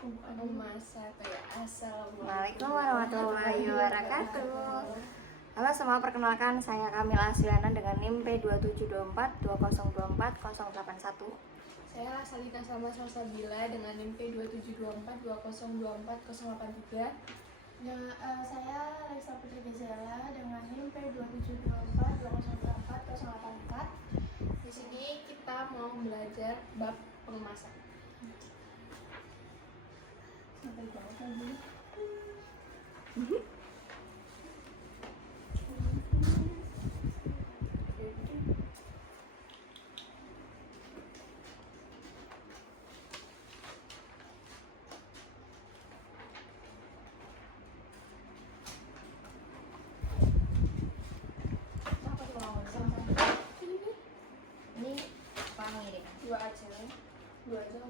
memasak ya. Assalamualaikum warahmatullahi wabarakatuh. Halo semua, perkenalkan saya Kamila Asliana dengan NIM P2724 2024 081. Saya Salina Salma Salsabila dengan NIM P2724 2024 083. Saya Alexa Putri Gazela dengan NIM P2724 2024 084. Di sini kita mau belajar bab pengemasan. Sampai jauh lagi. Ini apa mirip? Dua aja ya. Dua aja.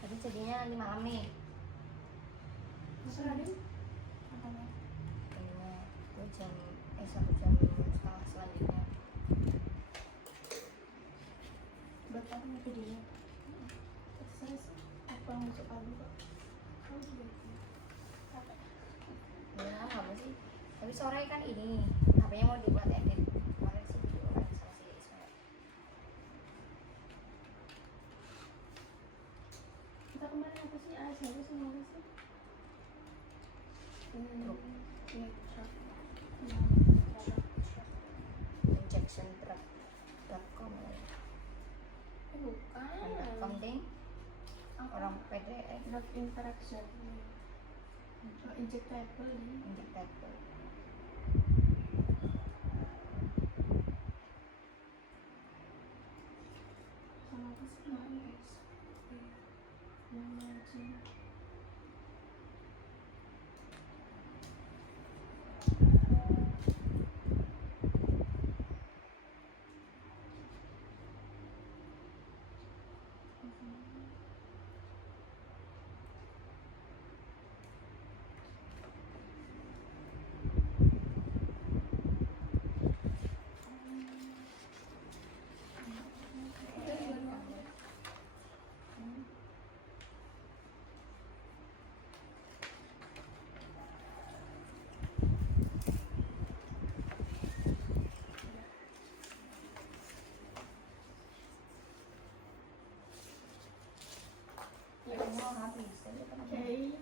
Tadi jadinya nanti malam nih. Itu jam 1 jam setengah selanjutnya. Buat apa nih videonya? Terserah sih. Apa yang suka juga? Ya apa sih? Tapi sore kan ini HP-nya mau dibuat edit. Kemarin sih video kan sama si Ismail. Kita kemarin apa sih? Siapa sih apa sih? Injectiontrap.com Bukan. Penting orang PDX Drug interaction. Injectable. injectable. Sama apa sih kemarin? Yang margin. Mau habis tadi kan. Oke.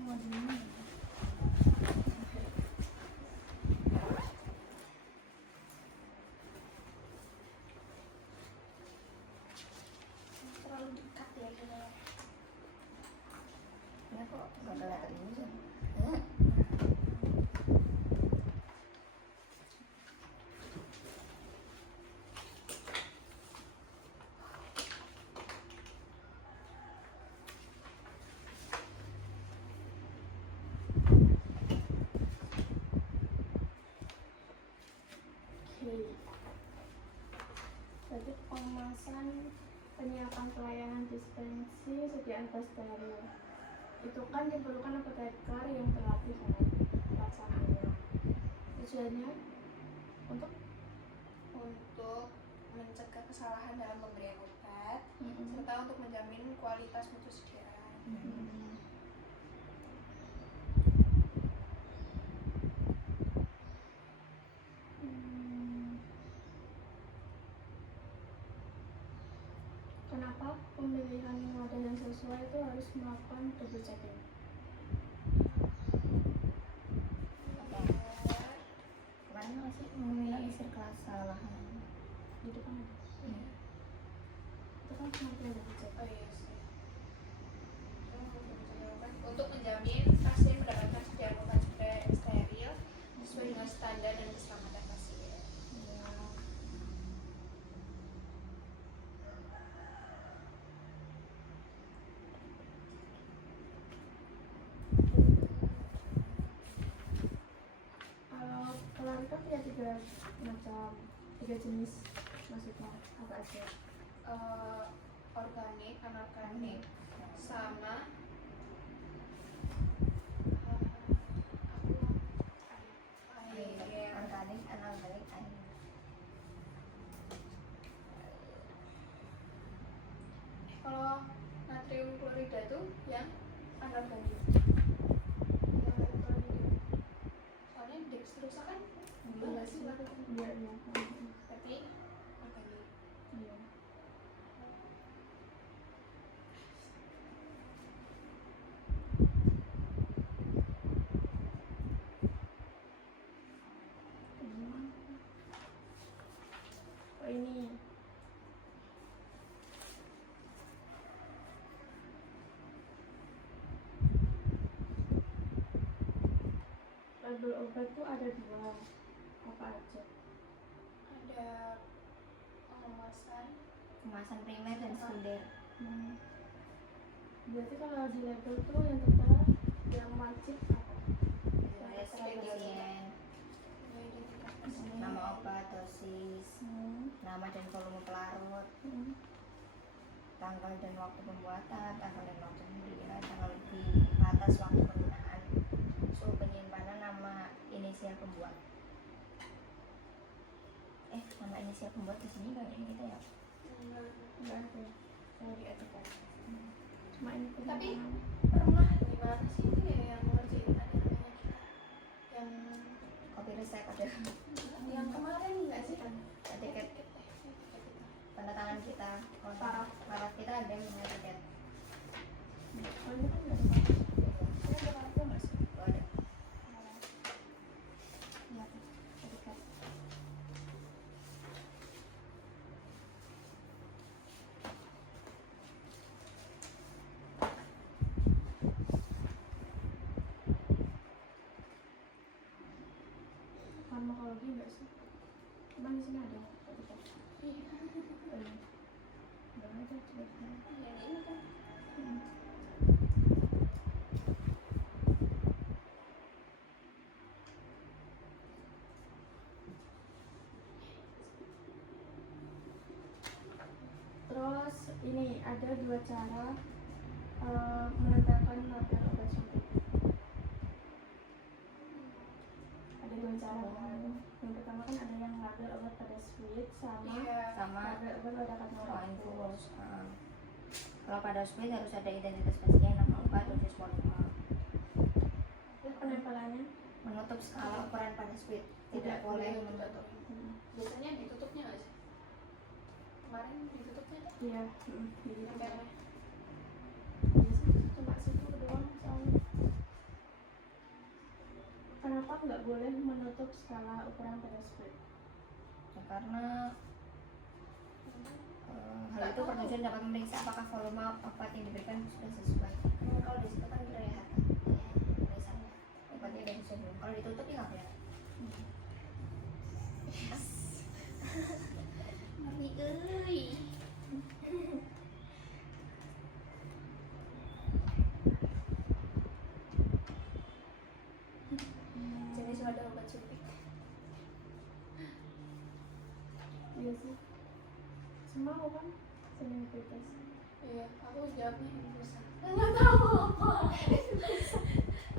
Mau dulu. Terlalu dekat ya kita. Ya kok nggak kelihatan ini sih. Berarti pengemasan, penyiapan pelayanan dispensi sediaan tas steril itu kan diperlukan apoteker yang terlatih kan pelaksanaannya. Tujuannya untuk mencegah kesalahan dalam pemberian obat serta untuk menjamin kualitas mutu sediaan. Kenapa pemilihan wadah yang sesuai itu harus melakukan double checking? meminimalisir kesalahan. Di depan ada. Iya. Itu kan nanti ada dicek. Oh iya sih. Untuk menjamin pasien mendapatkan setiap obat steril sesuai dengan standar dan keselamatan pasien. Iya. Kalau kan punya 3 jenis maksudnya apa aja? Organik, anorganik, sama air. Organik, anorganik, air. Kalau natrium klorida tuh yang anorganik. Yang elektrolida. Soalnya dextrosa kan gula nggak sih? Iya iya. Berarti organik. Iya. Oh ini label obat tuh ada 2, apa aja? Ada pengemasan. Kemasan primer dan sekunder. Berarti kalau di label tuh yang tertera yang wajib apa? Riwayat pasien, nama obat, dosis, nama dan volume pelarut, tanggal dan waktu pembuatan, tanggal dan waktu pembelian, tanggal di batas waktu penggunaan, suhu penyimpanan, nama inisial pembuat. Nama inisial pembuat di sini kayak ini gitu ya. Enggak ada. Kalau di etiket. Cuma ini Tapi kebetulan. pernah gimana sih itu ya yang ngerjain ada namanya kita yang Kopi resep ada yang kemarin nggak sih kan etiket tanda tangan kita, paraf kita ada yang namanya etiket. Oh ini kan nggak ada. Ini ada kartu nggak sih? Oh, ada. Iya, etiket. Farmakologi nggak sih? Cuman di sini ada etiket. iya Oh iya. Nggak ada coba. yang ini kan Terus ini ada 2 cara menempelkan label obat suntik. Ada 2 cara kan. Yang pertama kan ada yang label obat pada sweet sama iya Sama label obat pada orang infus. infus. Kalau pada sweet harus ada identitas pasien, nama obat, dosis volume. Terus penempelannya Menutup skala ukuran pada sweet, tidak boleh menutup. biasanya ditutupnya nggak sih kemarin ditutupnya iya, jadi tempelnya cuma situ doang soalnya. Kenapa nggak boleh menutup skala ukuran pada sweet? Ya, karena hal itu bertujuan dapat memeriksa apakah volume obat yang diberikan sudah sesuai. Kalau di situ kan kelihatan tulisannya obatnya udah sesuai belum. Kalau ditutup ya nggak kelihatan. Ngeri jenis wadah obat suntik Iya sih. Semua kan sering bebas. iya aku jawabnya infusan nggak tahu apa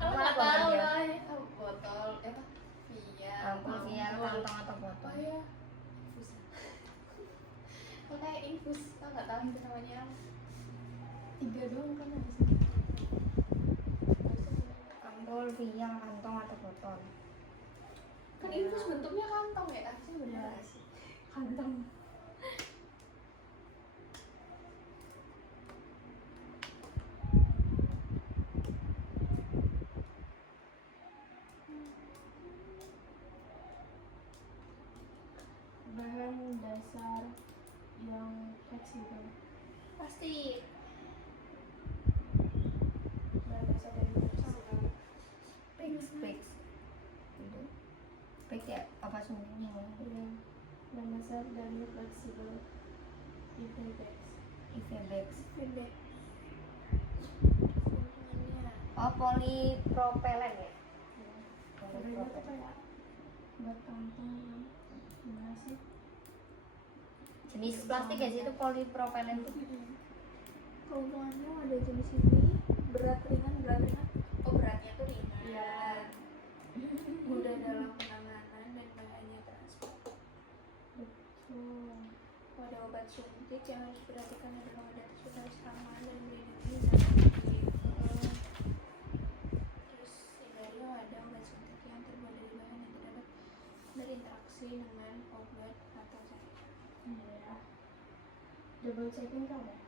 aku nggak tahu lah botol apa via ampul via kantong atau oh botol. iya infusan aku kayak infus aku nggak tahu itu namanya apa 3 doang kan ada sini. Ampul via kantong atau botol. kan infus bentuknya kantong ya harusnya benar sih Kantong. dasar yang fleksibel. Pasti. Bahan dasar dari fleksibel. Fix itu fix ya apa semuanya Iya. Bahan dasar dari fleksibel. IVBX. IVBX Bebek. oh polipropilen ya Ya. Sebenarnya tuh kayak buat kantong gimana sih? jenis plastik ya sih itu polipropilen tuh Keuntungannya ada jenis ini berat ringan. Oh beratnya tuh ringan. Iya. Mudah dalam penanganan dan bahannya transport. Betul. Pada obat suntik yang harus diperhatikan adalah obat tersebut harus aman dan melindungi zat aktif. Terus hindari ada obat suntik yang terbuat dari bahan yang tidak dapat berinteraksi dengan obat atau cairan. Iya. Double checking tuh apa?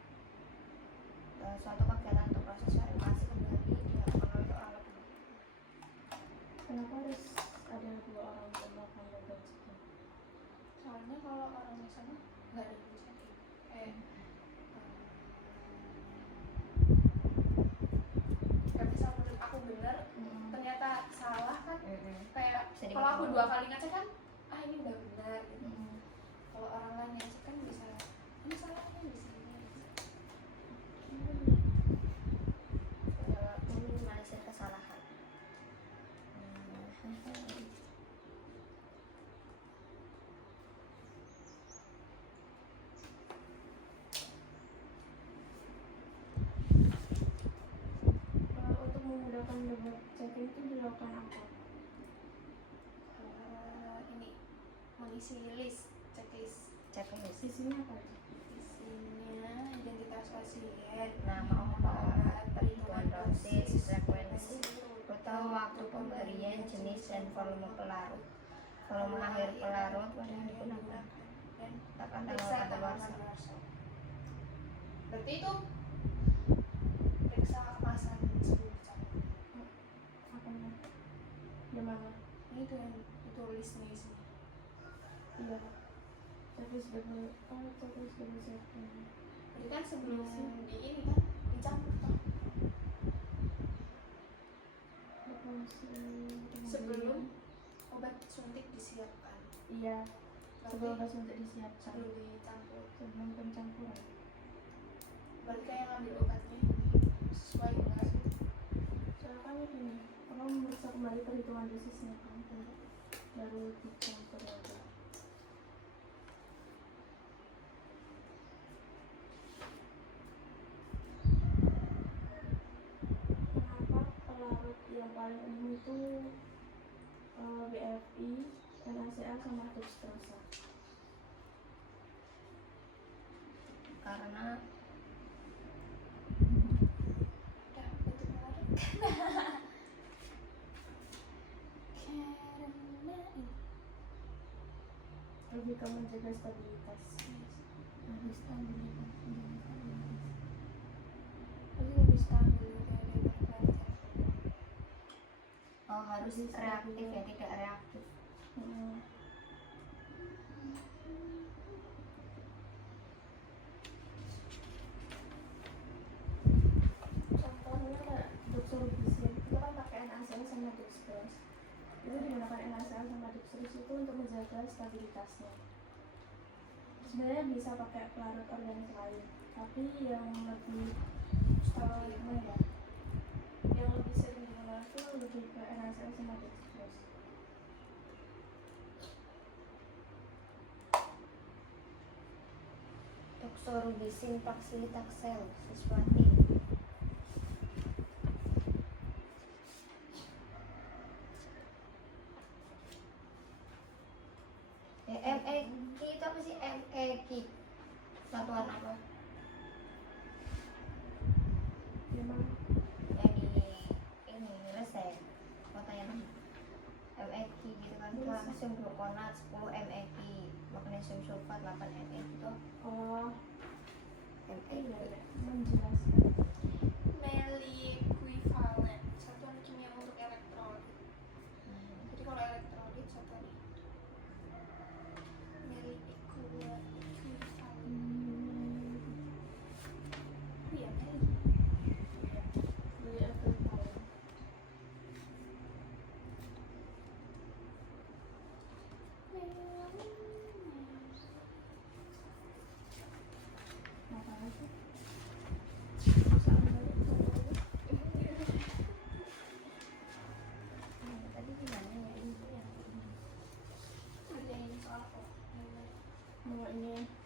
suatu kegiatan atau proses verifikasi kembali dilakukan oleh orang lebih Kenapa harus ada 2 orang untuk melakukan double checking? Soalnya kalau orang yang sama nggak ada double checking. Kayak misal menurut aku bener, ternyata salah kan. Kayak Bisa kalau aku dikontrol. 2 kali ngecek kan, ini udah benar gitu. Kalau orang lain yang cek kan bisa, ini salahnya di sini. meminimalisir kesalahan Untuk memudahkan double checking itu dilakukan apa? Ini mengisi list, checklist. checklist Sisinya apa aja? Isinya identitas pasien, nama obat perhitungan dosis frekuensi rute rute waktu pemberian jenis dan volume pelarut volume akhir pelarut pada yang digunakan dan tekan periksa tanggal tanggal kadaluarsa kadaluarsa. Berarti itu periksa kemasan sebelum dicampur. Apa namanya? Gimana? Ini tuh yang ditulis nih isinya. Iya. Checklist double checking. Berarti kan sebelum di ini kan dicampur kan? Sebelum obat suntik disiapkan. Iya. Berarti Sebelum obat suntik disiapkan. sebelum dicampur. Sebelum pencampuran. Berarti kayak ngambil obatnya sesuai enggak gitu. Soalnya kan ini, apa memeriksa kembali perhitungan dosisnya kan, baru dicampur lagi. Kenapa pelarut yang paling umum itu BFI, NaCl sama dextrosa? karena Ya, betul banget. Karena ini Lebih ke menjaga stabilitas. Tapi lebih stabil dari pelajar. harus reaktif ya tidak reaktif Contohnya kayak doxorubicin itu kan pakai NaCl sama dextrose. Itu digunakan NaCl sama dextrose itu untuk menjaga stabilitasnya. Sebenarnya bisa pakai pelarut organik lain, tapi yang lebih gimana ya? Yang lebih sering digunakan itu lebih ke NaCl sama dextrose. doxorubicin paclitaxel sesuatu MEQ itu apa sih MEQ satuan apa Memang yang di ini resep katanya MEQ gitu kan itu magnesium glukonat 10 MEQ magnesium sulfat 8 MEQ itu oh MEQ iya menjelaskan. Melikuivalen, satuan kimia untuk elektrolit. Jadi kalau elektrolit satuan melikuivalen.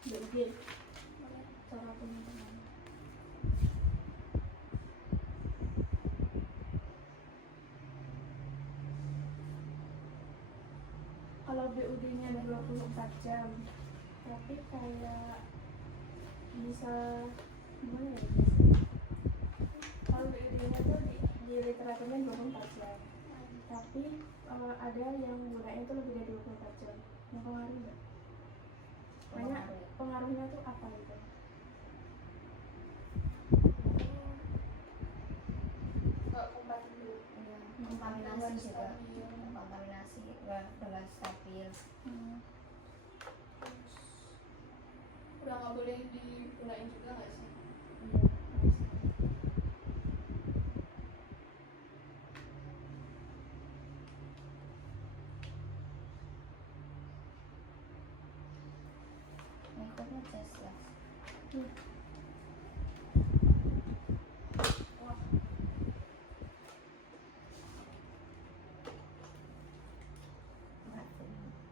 BUD cara penyempurnaan. Kalau BUD-nya 24 jam, tapi kayak bisa gimana ya biasanya? Kalau BUD-nya tuh di literaturnya 24 jam, tapi ada yang gunain tuh lebih dari 24 jam. Yang pengaruh nggak? Banyak pengaruhnya tuh apa gitu? Nggak kompatibel. Ya, kontaminasi juga, kontaminasi udah stabil. Terus udah nggak boleh digunain juga nggak sih? Iya. Berikutnya jas lah. Wah,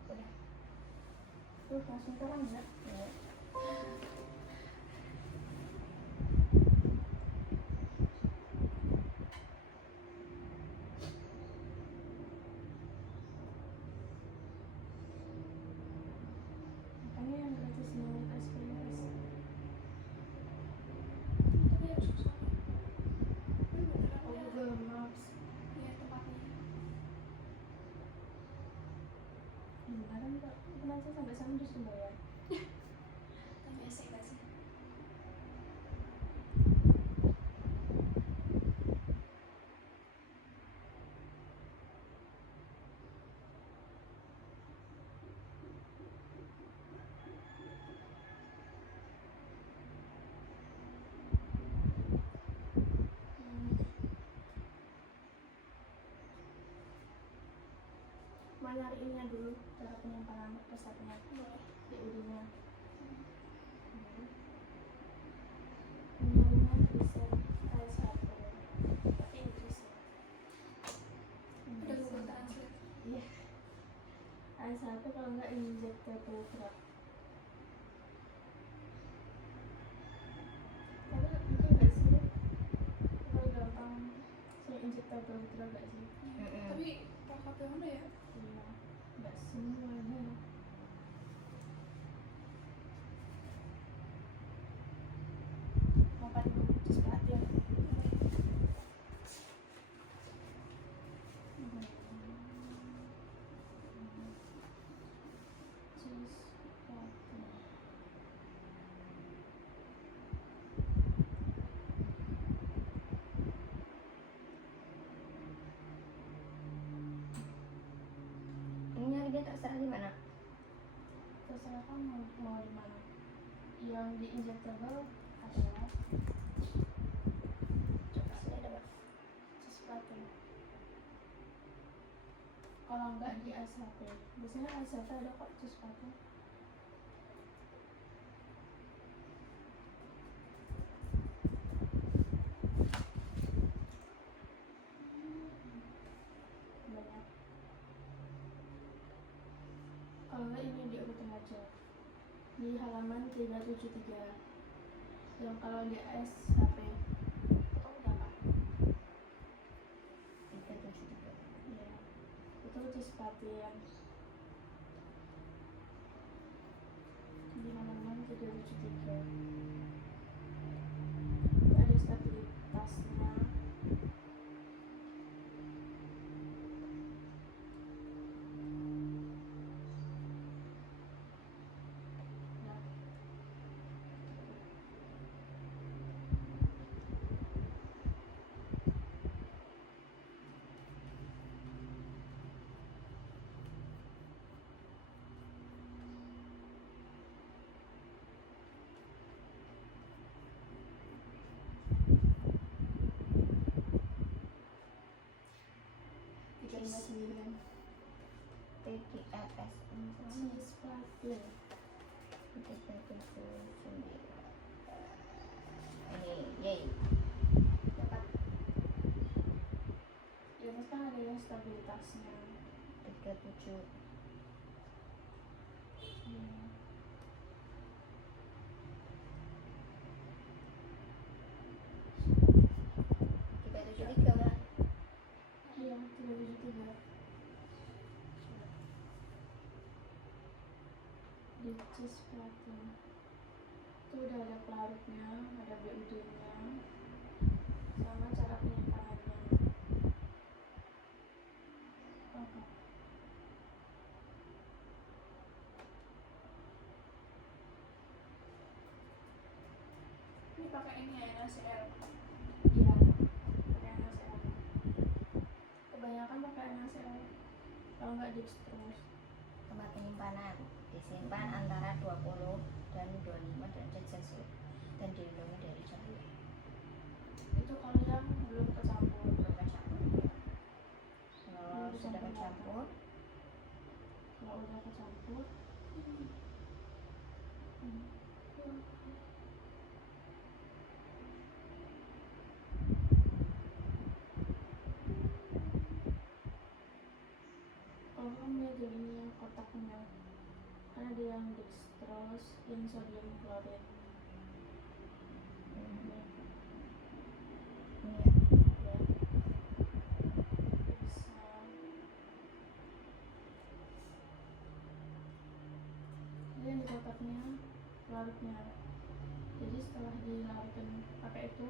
Udah. Tuh langsung terang nggak? Ya. Makanya yang gratis banget SPNS. tapi harus ke sana. Beneran Oh, ya? Google Maps. Iya, tempatnya. Beneran Kak? Nanti sampai sana terus bayar. Tanya sih nggak sih? Mau nyari ininya dulu, cara penyimpanan resepnya, Boleh. BUD-nya. Nyarinya resep AS1, tapi Inggris ya. Ada Google Translate. Iya. AS1 kalau nggak injectable drug. Tapi mungkin nggak sih, kalau gampang saya injectable drug nggak sih? Tapi pakai mana ya? Iya, nggak semuanya. Mau pakai jus pelatihan. Ini nyarinya terserah di mana. Terserah kamu mau di mana. Yang di injectable adalah Coba sini ada Mbak. cisplatin. Kalau nggak di ASHP, biasanya ASHP ada kok cisplatin. Banyak. Kalau nggak ini diurutin aja di halaman 373. Yang kalau di ASHP Oh, udah Kak. 373. ya itu cisplatin di halaman 373. Itu ada stabilitasnya. Nah, diterima sendirian. TDRS Cisplatin. 379. Ini yay. Dapat Ya terus kan ada yang stabilitasnya. 37. Hmm. cisplatin. Itu udah ada pelarutnya, ada BUD-nya, sama cara penyimpanannya. Oke. Ini pakai ini ya, NaCl. Iya, pakai NaCl. Kebanyakan pakai NaCl. Kalau nggak dextrose. Tempat penyimpanan disimpan antara 20 dan 25 derajat Celcius dan dilindungi dari cahaya. Itu kalau yang belum kecampur. Belum kecampur. Kalau sudah kecampur, Kalau udah kecampur, kalau kamu lihat yang ini yang kotaknya, kan ada yang dextrose, yang sodium klorid. ini ya. Ya, bisa. Ini yang di kotaknya larutnya. Jadi setelah dilarutkan pakai itu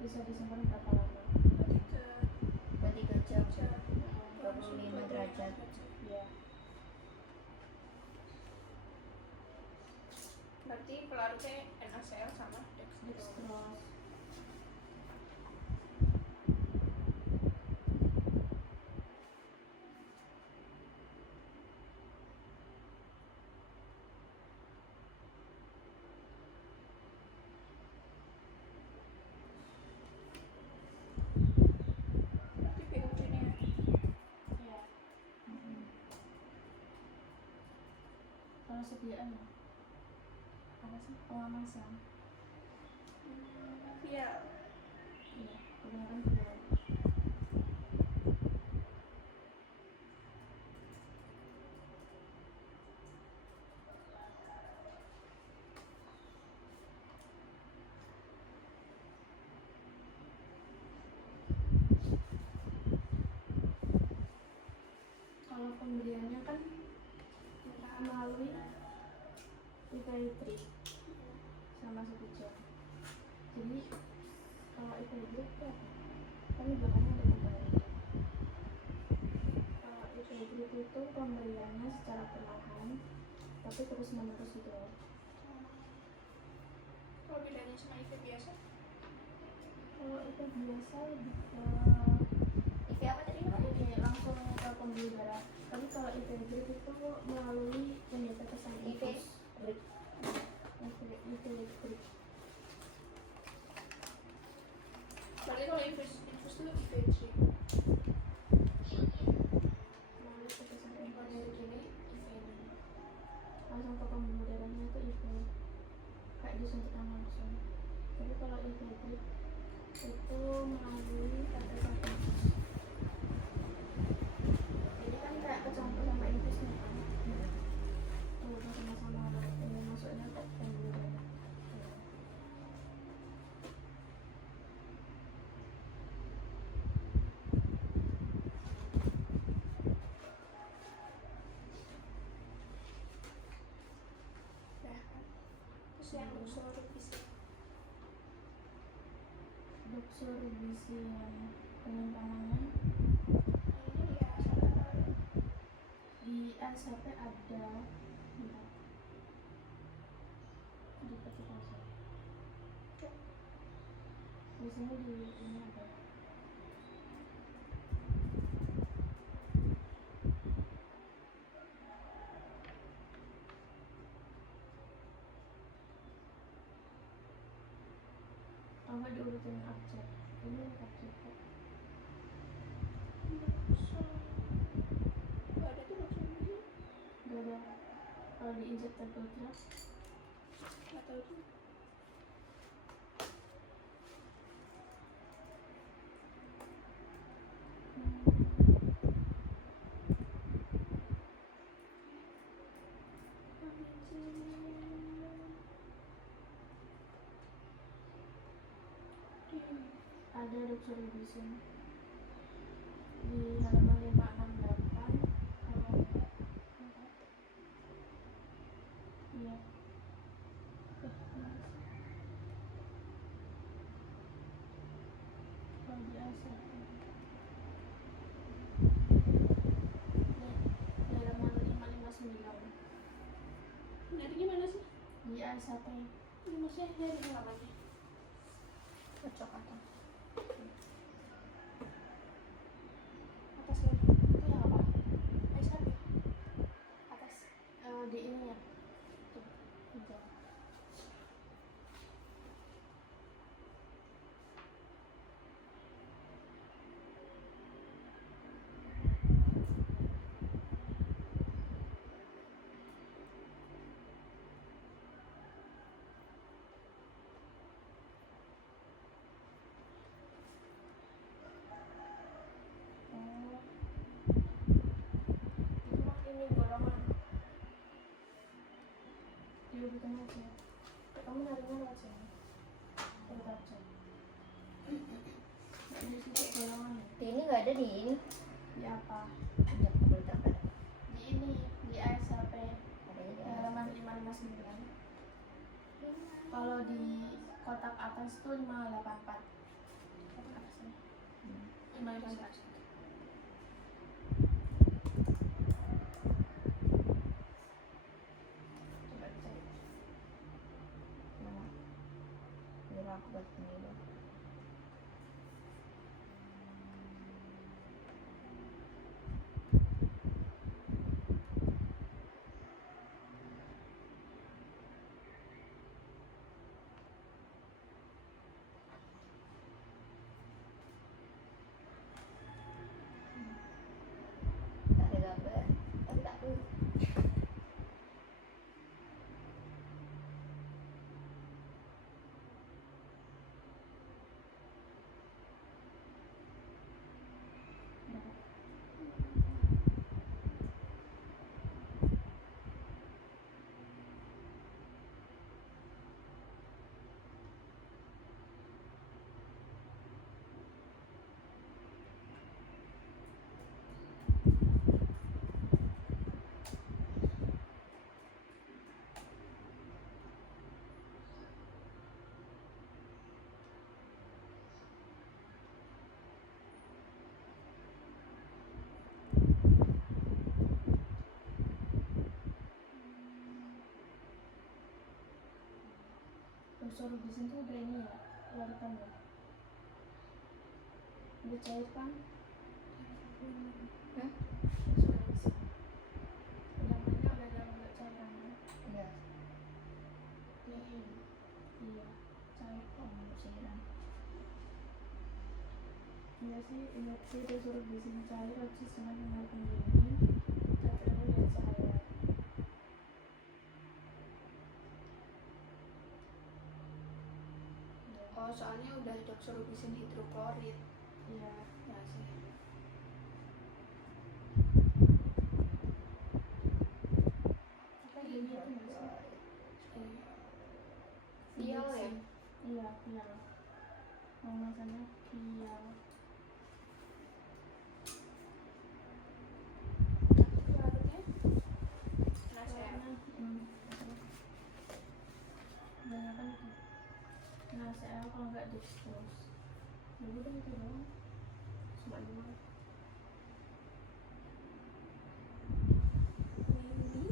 bisa disimpan berapa lama? Berarti ke 3 jam 25 derajat. Ya. Berarti pelarutnya NaCl sama dextrose. Dextrose. Berarti BUD-nya Ya. Kalau sediaan ya? Apa sih? Pengemasan. vial. Iya, kebanyakan vial. Kalau pembeliannya kan melalui e-trip sama 1 jam. Jadi kalau e-trip ya, kan di belakangnya ada pembelian. Kalau e-trip itu pembeliannya secara perlahan, tapi terus menerus gitu loh. Kalau bedanya sama IV biasa? Kalau itu biasa lebih ke IV apa tadi namanya? ini langsung ke pembuluh darah. Tapi kalau e-trip itu melalui pendetesan IV infus. drip. E-trip. Berarti kalau infus itu IV3. Melalui tetesan infus. Kalau dari gini IV2. Langsung ke pembuluh darahnya itu IV, kayak disuntikan langsung. Tapi kalau e-trip itu melalui tetesan infus. Jadi kan kayak kecampur sama infusnya kan. Tuh sama-sama ini masuknya ke pembuluh darah. Nah, terus yang doxorubicin. Doxorubicin penyimpanannya Ini ya salah. di RCP ada di peti pasar. Biasanya di ini ada. Kalau nggak diurutin abjad, ini abjad kok. Gak ada tuh doxorubicin. Gak ada. Kalau di injectable drug Gak tau tuh. ada doxorubicin di halaman 568. Kalau iya halaman 559. Dari gimana sih? Di ASAP. Ini maksudnya dari halamannya. Cocok atau Atas lagi. Itu yang apa? ASAP. Atas. Di ininya. Tuh, hijau. Oh. Itu mah ini golongan. Diurutin aja. Kamu nyarinya lewat sini. Lewat aja. Nah, ini sini golongan ya. di ini nggak ada di ini. Di apa? Ya, boleh terkadang Di ini. Di ASAP. ada Di ya. halaman 559. Kalau di kotak atas tuh 584. Kotak atasnya. 584. Coba dicari. Nah, ini aku buat ini dong. Tak ada gambar, tapi tak tahu. Suruh di sini tuh udah ini ya, larutan ya. Udah cair kan? Hah? Sudah bisa. Udah dalam udah cairan kan? Iya. Iya, cair kok. Cairan. Iya sih, ingat sih udah suruh di sini cair, habis itu cuma tinggal pendingin, cairannya udah cair. Oh, soalnya udah doksorubisin hidroklorid. Iya. Ya sih. Apa gini itu nggak sih? Vial ya? Iya, vial. Namanya vial. Larutnya? Warna, banyak kan itu. Nah, saya kalau nggak dextrose. Ya udah itu doang. Cuma 2. Ini.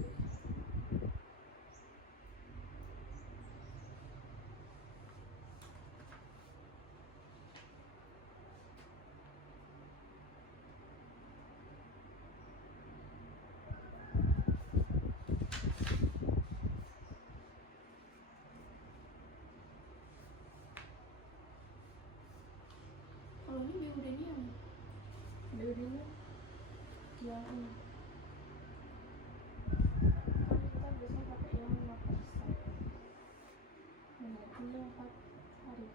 Kalau ini biodinium. Biodanya yang ini. Kan kita biasanya pakai yang 5%. Ini 4 hari.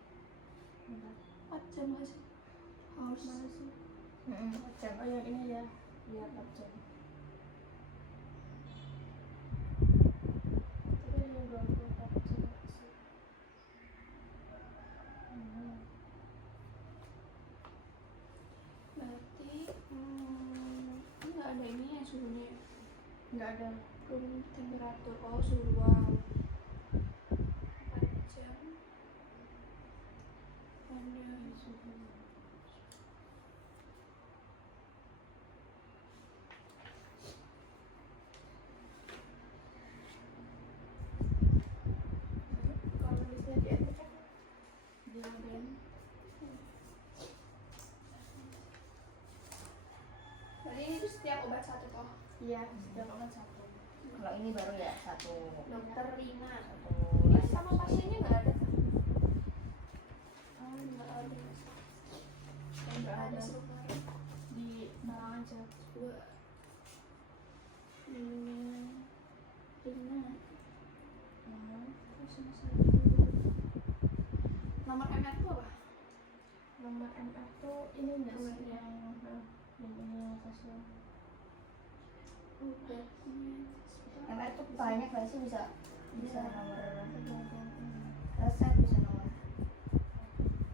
Bentar. 4 jam hasil. Harus. Mana sih? Macam Oh, yang ini ya. Iya, 4 jam. Tapi yang 24 jam sih. Berarti nggak ada ini ya suhunya. Nggak ada. Room temperatur. Oh, suhu ruang. 4 jam. Ada suhu. Iya, setiap bulan satu. Kalau ini baru ya satu. Dokter Rina. Satu. Ini resep sama sih. pasiennya nggak ada kan? Oh, nggak ada. Nggak ada ada. suruh kemarin. Di Malang aja. Dua. Rina. Terus sama satu. Nomor MR itu apa? Nomor MF tuh ini enggak sih Nomornya. yang ini kasih. Udah. MR tuh banyak nggak sih, bisa Iya. nomor Tergantung ini. resep, bisa nomor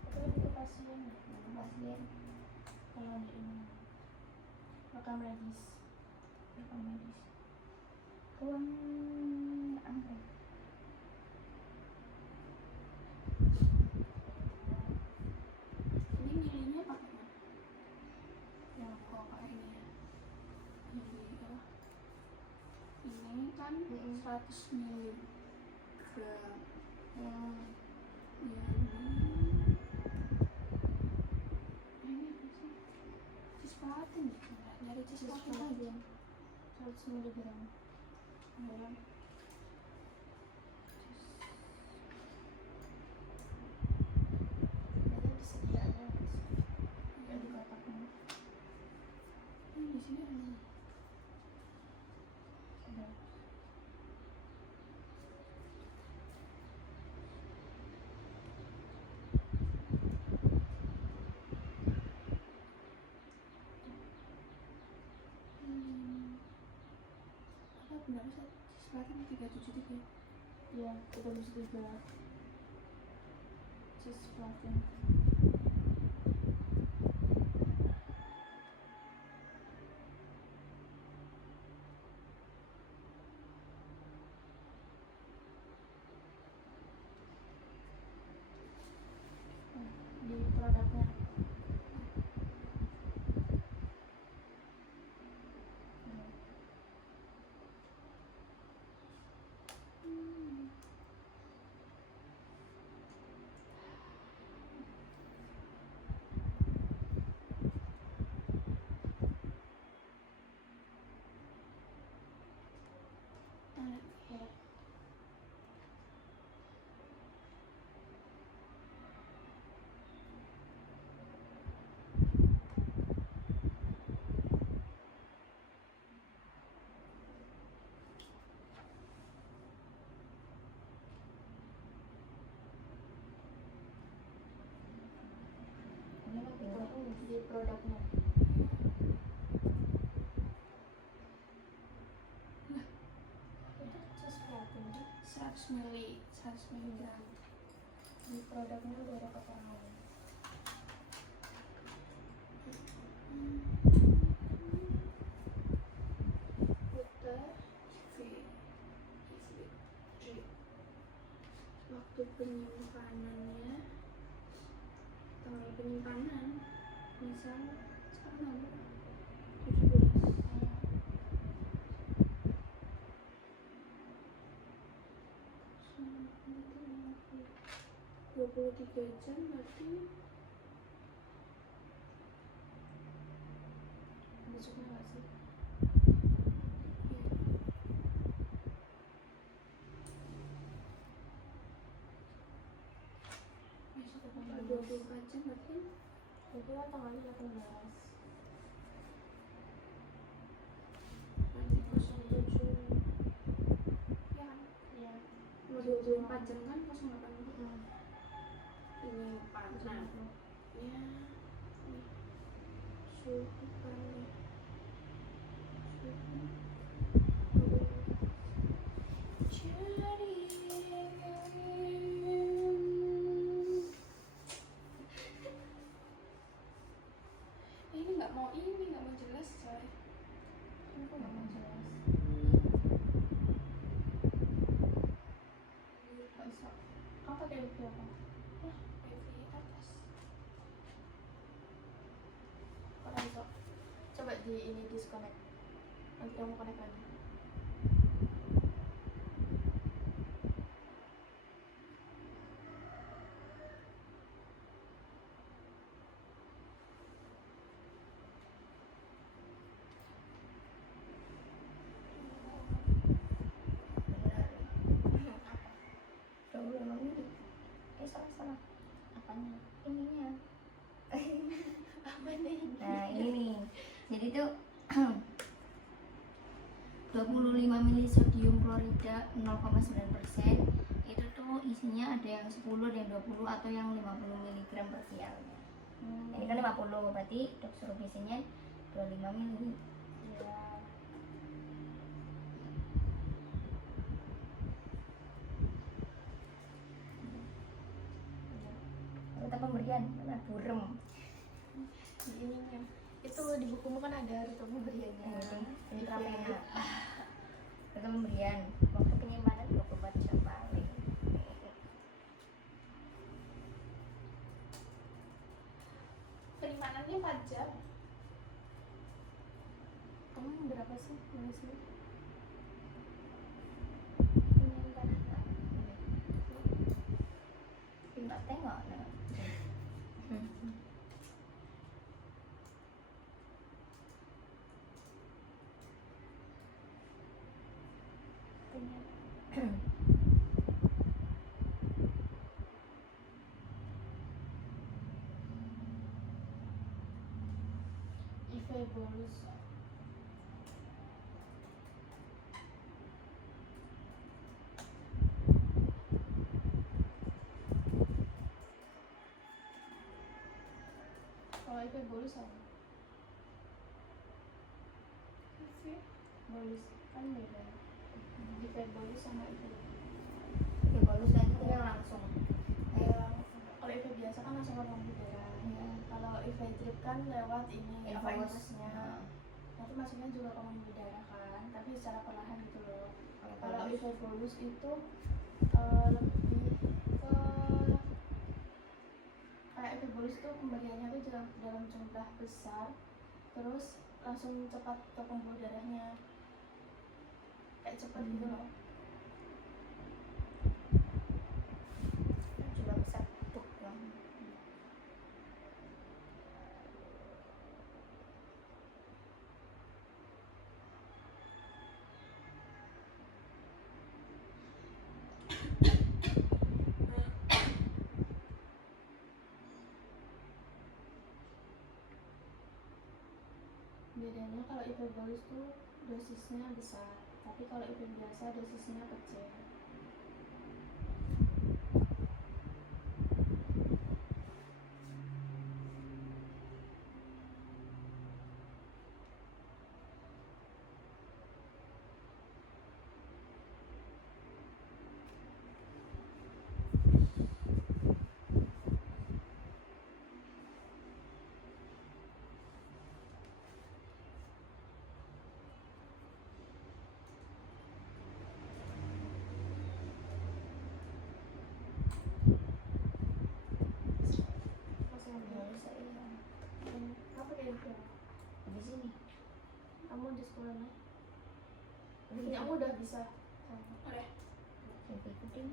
Itu lebih ke pasien ya. pasien. Kalau di ini rekam medis. Rekam medis. Ruang apa? Ini milihnya pakai mana? Yang Oh, pakai ini ya. Ini apa? Ini kan 100 miligram. Ini apa sih? Cisplatin ya? Enggak, nyari cisplatin aja. 100 miligram. Dalam Ada disediaannya nggak sih? Yang di kotaknya. ini di sini ada. Ada. Apa benar sih? Cisplatin 373. Iya, 33 cisplatin. Di produknya. Ya. Ini lagi Itu di produknya. Itu cisplatin kan? 100 miligram. Di produknya udah ada keterangan. Putar drip. Waktu penyimpanannya, tanggal penyimpanan, misal sekarang tanggal 23 jam berarti Besoknya nggak sih? besok 24 jam berarti Itu kan tanggalnya 18. berarti 07 ya kan? Iya. 24 jam kan 08 Hmm. ini 4 nah ya ini suhu panas suhu jadi ini nggak mau jelas coy. Ini kok nggak mau jelas. Nggak bisa. Kamu pakai bukti apa? PV atas Kok nggak bisa? Coba di ini disconnect. Nanti kamu connect lagi. salah. Apanya? Ininya. Apa nih? Nah ini nih, jadi tuh 25 mili sodium klorida 0,9%, itu tuh isinya ada yang 10, ada yang 20, atau yang 50 mg per vial. Ini kan 50, berarti doxorubicin-nya 25 mili. Iya. Kita pemberian mana burem. Di ininya. Itu di bukumu kan ada rute pemberiannya. Intravena. Kita pemberian waktu penyimpanan 24 jam paling. Penyimpanannya 4 jam. Kamu berapa sih nulisnya? Penyimpanan. Pintar tengok nah. IV bolus. Kalau IV bolus apa? IV bolus kan beda. IV bolus sama IV. Oke, bolus lagi itu yang langsung. Kalau IV biasa kan langsung ke pembuluh darah. Ya. Kalau IV drip kan lewat ini apa Infus. infusnya. Nanti masuknya juga ke pembuluh darah kan, tapi secara perlahan gitu loh. Kalau IV bolus itu lebih ke kayak IV bolus itu pemberiannya tuh dalam jumlah besar, terus langsung cepat ke pembuluh darahnya, kayak cepat gitu loh. Coba besar tuh yang Bedanya kalau IV bolus tuh dosisnya besar, tapi kalau IV biasa dosisnya kecil. Masih ada bolus saya apa kayak gitu? di sini. Kamu di sekolahnya? Ini Ini kamu udah bisa. Udah. Saya ikutin.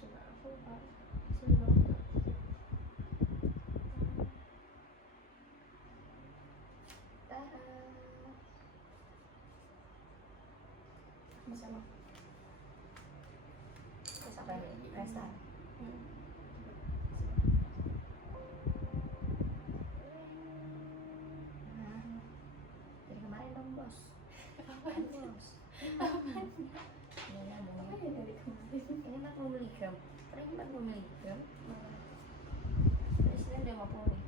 Coba aku pak sini dong. Bisa mak. Terus apa ini? Resta. Nah, dari kemarin dong bos. Kan bos. Ini nyambung. Apa ya dari kemarin? Ini 40 mg. Paling 40 mg. Terusnya 50 nih.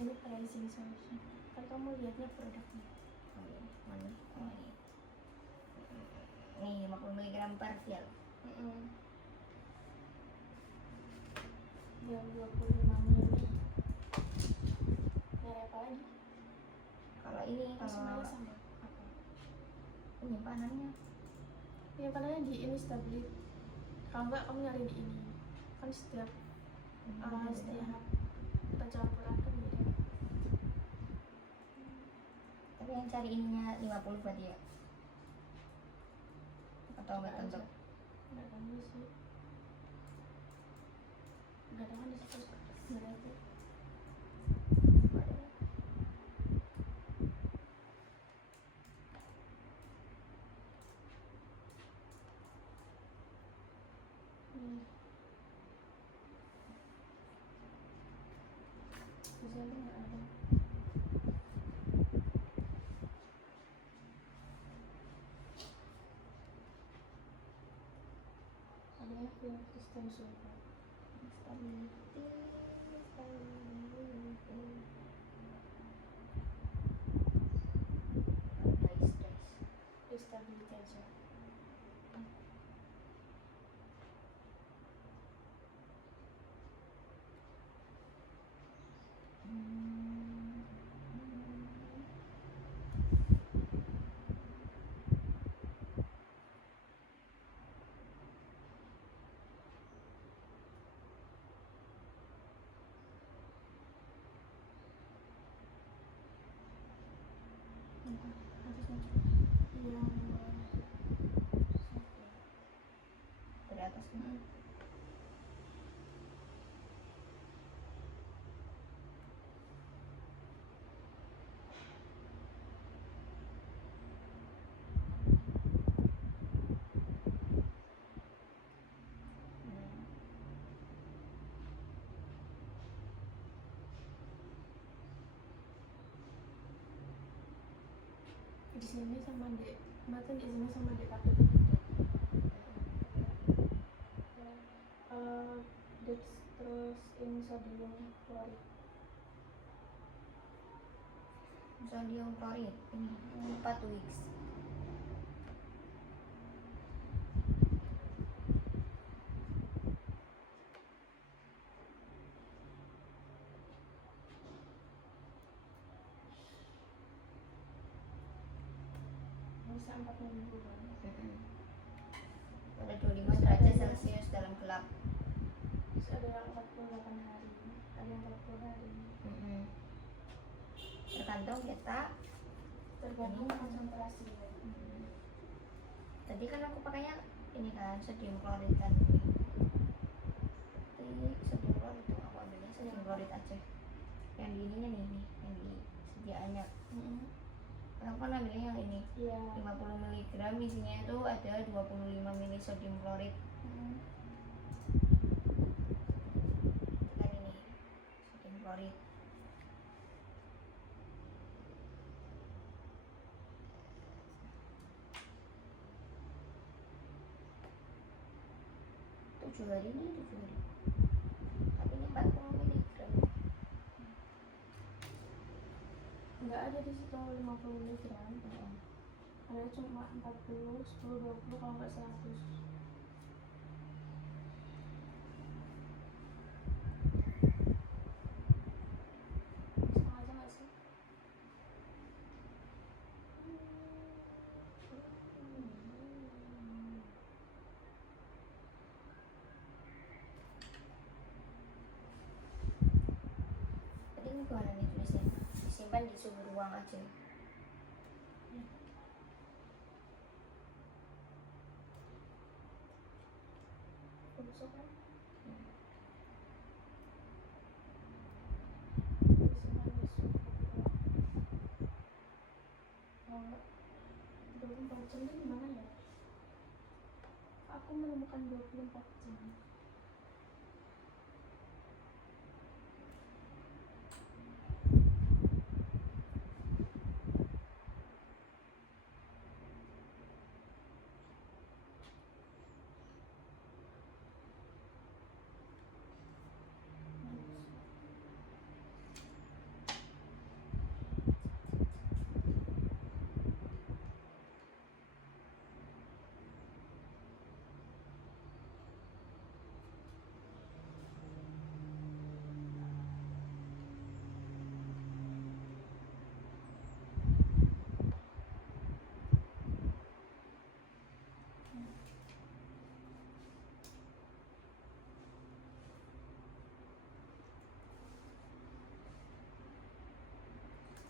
Ini pricing solution. Kan kamu lihatnya produknya. Oh, ini. Mana? Oh, ini. Nih 50 mg per vial. Yang 25 mili. Nyari apa lagi? Kalau ini Semuanya kalau sama. Apa? penyimpanannya Penyimpanannya di ini stabilit. Kalau enggak kamu nyari di ini. Kan setiap setiap pencampuran kan beda. tapi yang cari ininya 50 berarti ya? Atau enggak tentu? Enggak tahu sih. berarti bisa nggak ada. Adanya film sistem super Stability. stability aja. Yang Dari atas kan. di sini sama dek kemarin di sini sama dek KTP gitu. Dextrose in sodium chloride. Sodium chloride ini 4 weeks. Bisa 4 minggu kan. Pada 25 derajat Celcius dalam gelap. Terus ada yang 48 hari, ada yang 40 hari. Tergantung kita. Tergantung konsentrasi. Tadi kan aku pakainya ini kan sodium chloride kan. Tapi sodium chloride itu aku ambilnya sodium chloride aja. Yang di ininya nih, yang di sediaannya. Aku kan ambilnya yang ini. Iya. 50 mg isinya itu ada 25 mili sodium chloride. Kan ini sodium chloride. Tujuh hari ini 7 hari. Tapi ini 40 mg. Enggak ada di situ 50 mg. Ada cuma 40, 10, 20 kalau nggak 100. Setengah aja nggak sih? Tadi ini gimana nih tulisnya? Disimpan di suhu ruang aja. Busuk kan? Disimpan di suhu 24 jam itu gimana ya? Aku menemukan 24 jam.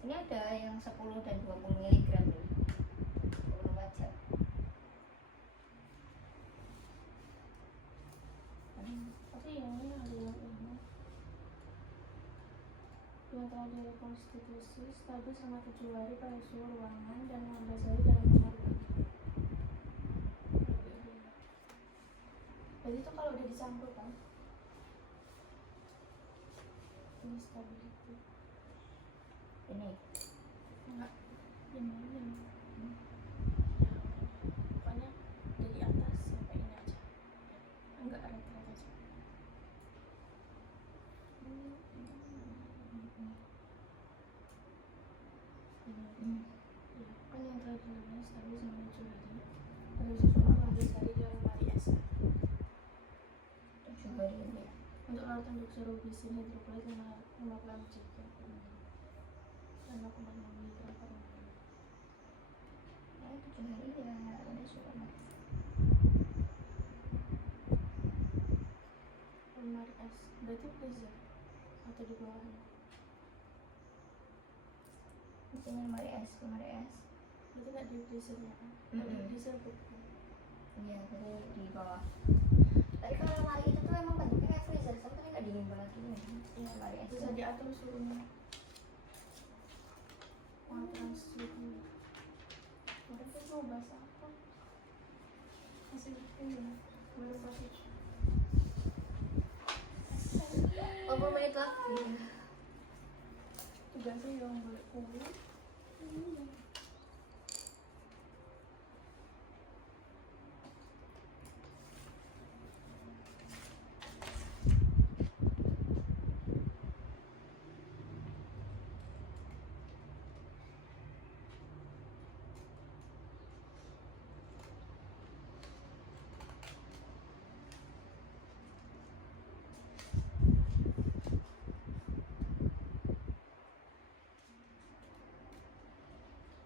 Ini ada yang 10 dan 20 mg nih. 24 jam. Tapi yang ini ada yang ini. awal dari konstitusi stabil selama 7 hari pada suhu ruangan dan 15 hari dalam kamar mandi. Berarti itu kalau udah dicampur kan? Ini stability. Ini Enggak, ini. Pokoknya dari atas sampai ini aja. Enggak red aja. Ini. Ya, kan yang terakhir ini stabil selama 7 hari. Pada suhu 15 hari dalam lemari es. 7 hari ini ya. Untuk larutan doxorubicin hidroklorid 50 mg dan 0,5 mg per ml. Ya 7 hari ya udah cukup mas. Lemari es berarti freezer atau di bawahnya? Di sini lemari es. Berarti nggak di freezer ya kan? Nggak di freezer bukan? Iya tadi di bawah. Tapi kalau lemari itu tuh emang bentuknya kayak freezer, tapi nggak dingin banget gitu. Iya, Lemari es bisa diatur suhunya. Pengatur suhunya. Udah kita mau bahas apa? Masih bikin ya? Baru masih. 40 menit lagi. Tugasnya yang boleh kulit.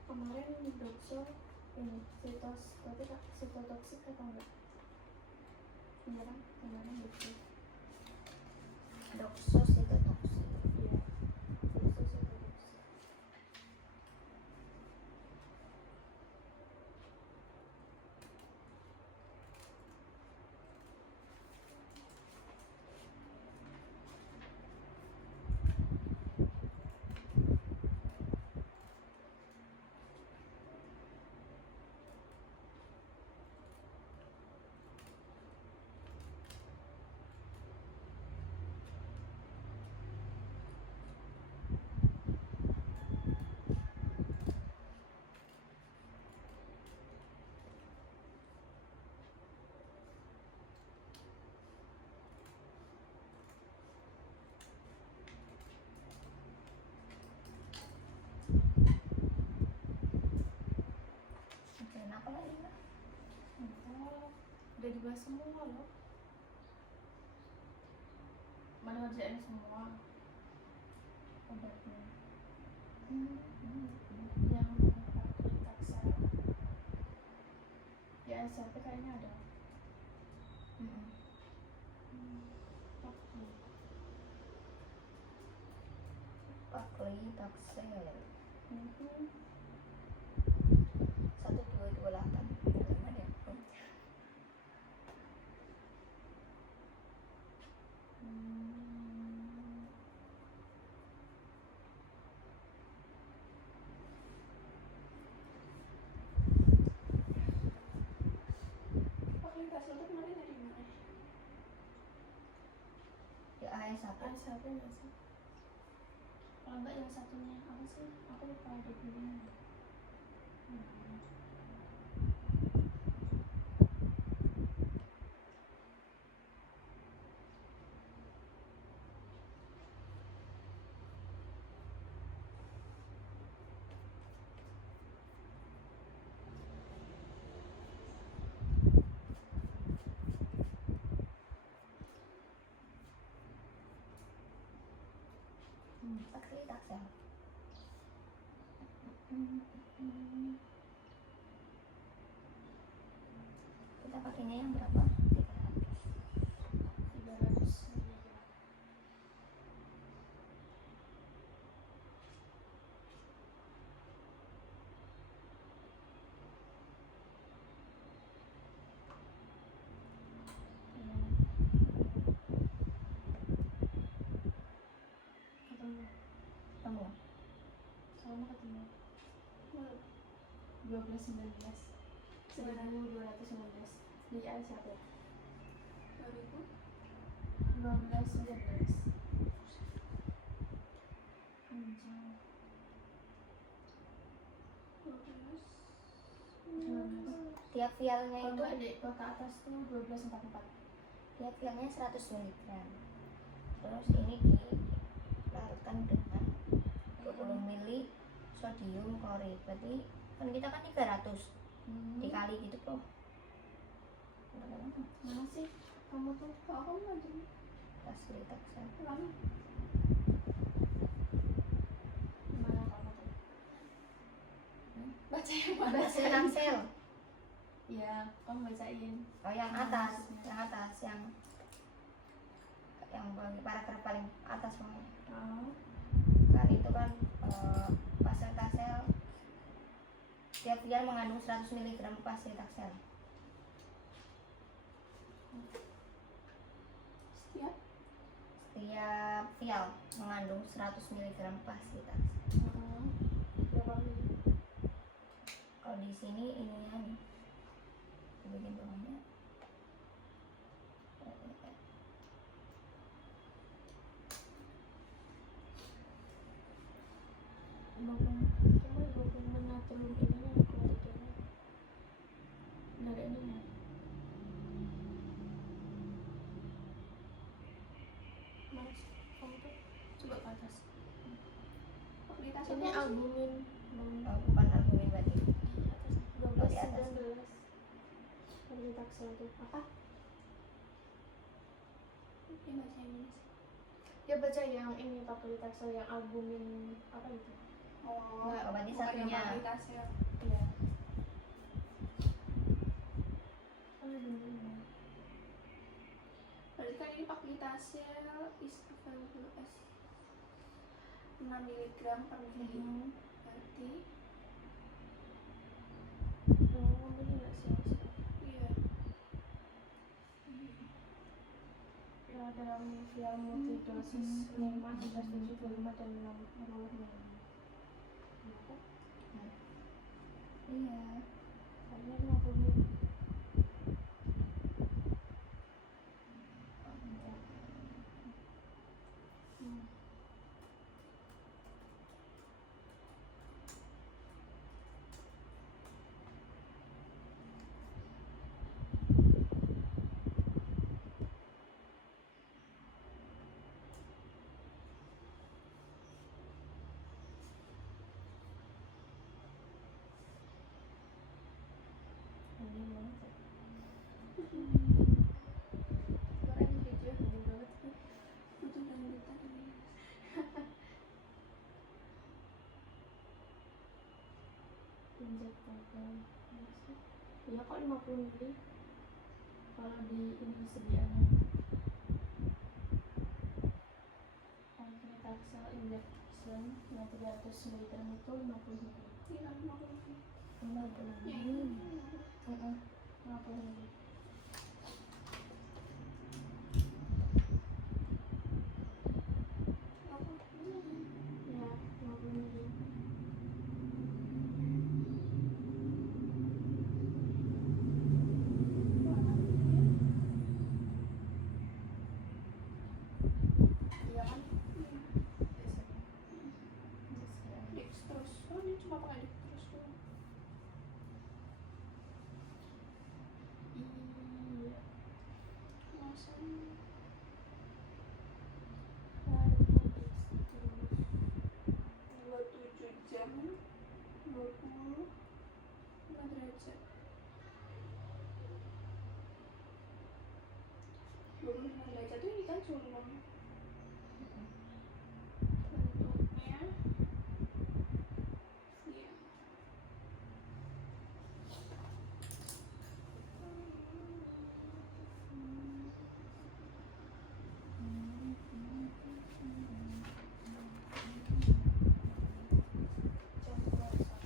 Kemarin doxo ini sitotoksik atau enggak? Iya kan? Kemarin doxo. Doxositotoksik. Iya. Doxo sitotoksik. Oke, apa lagi mbak? Oh, udah dibahas semua loh. Mana ngerjain semua Udah. yang pakai taksa di SMP kayaknya ada. Oke. Pakli taksel. Mhm. 1228. Gimana ya? Fakultas itu kemarin dari mana? Ya AS apa? ASHP nggak sih? Kalau enggak yang satunya apa sih? Aku lupa ada dulunya. Pakli taksel. 2019. 1219. Di siapa ya? 2000 1519. Anjing. 19. Tiap vialnya Kalau itu nggak di kota atas tuh 1244. tiap vialnya 100 mg. Terus ini dilarutkan dengan 20 mili sodium klorid. Berarti kan kita kan 300 dikali gitu tuh. Mana sih kamu tuh? aku aja Tas Litaxel. lama Mana kamu tuh? baca yang mana Tas Litaxel. Iya, kamu bacain. Oh yang atas, yang paling paragraf paling atas pokoknya. Oh. Kan itu kan Paclitaxel tiap vial mengandung 100 mg Paclitaxel. Setiap vial mengandung 100 mg Paclitaxel. Berapa mili? Kalau di sini ininya nih di bagian bawahnya Cuma 20 natrium ininya kloridanya dari ininya. Mas, kamu tuh coba ke atas. kualitas Ini albumin bukan albumin berarti. atas di atas. 12 19. Paclitaxel tuh apa? dia baca yang mana sih Dia baca yang ini Paclitaxel yang albumin apa gitu? oh berarti bukan yang satunya. kualitasnya Iya. Albumin. berarti kan ini kualitasnya is available as 6 mg per mili berarti Oh, ini nggak sih? iya Ya, dalam vial multidosis 5, 11, 7, 25, dan 60 mili. Iya. Tadinya 50 mili. Ini banget ya. orang video ini banget butuh lanjutan ini Injectable. Ya kok 50 mili kalau di ini sediaannya. Paclitaxel injection yang 300 mg itu 50 mili. iya 50 50 ya mili. 50 mili. Ya, 50 mili. iya kan Sekian. dextrose oh ini cuma pakai dextrose doang Iya. masa 27 jam 25 derajat 25 derajat tuh ini kan suhu bentuknya iya jam berapa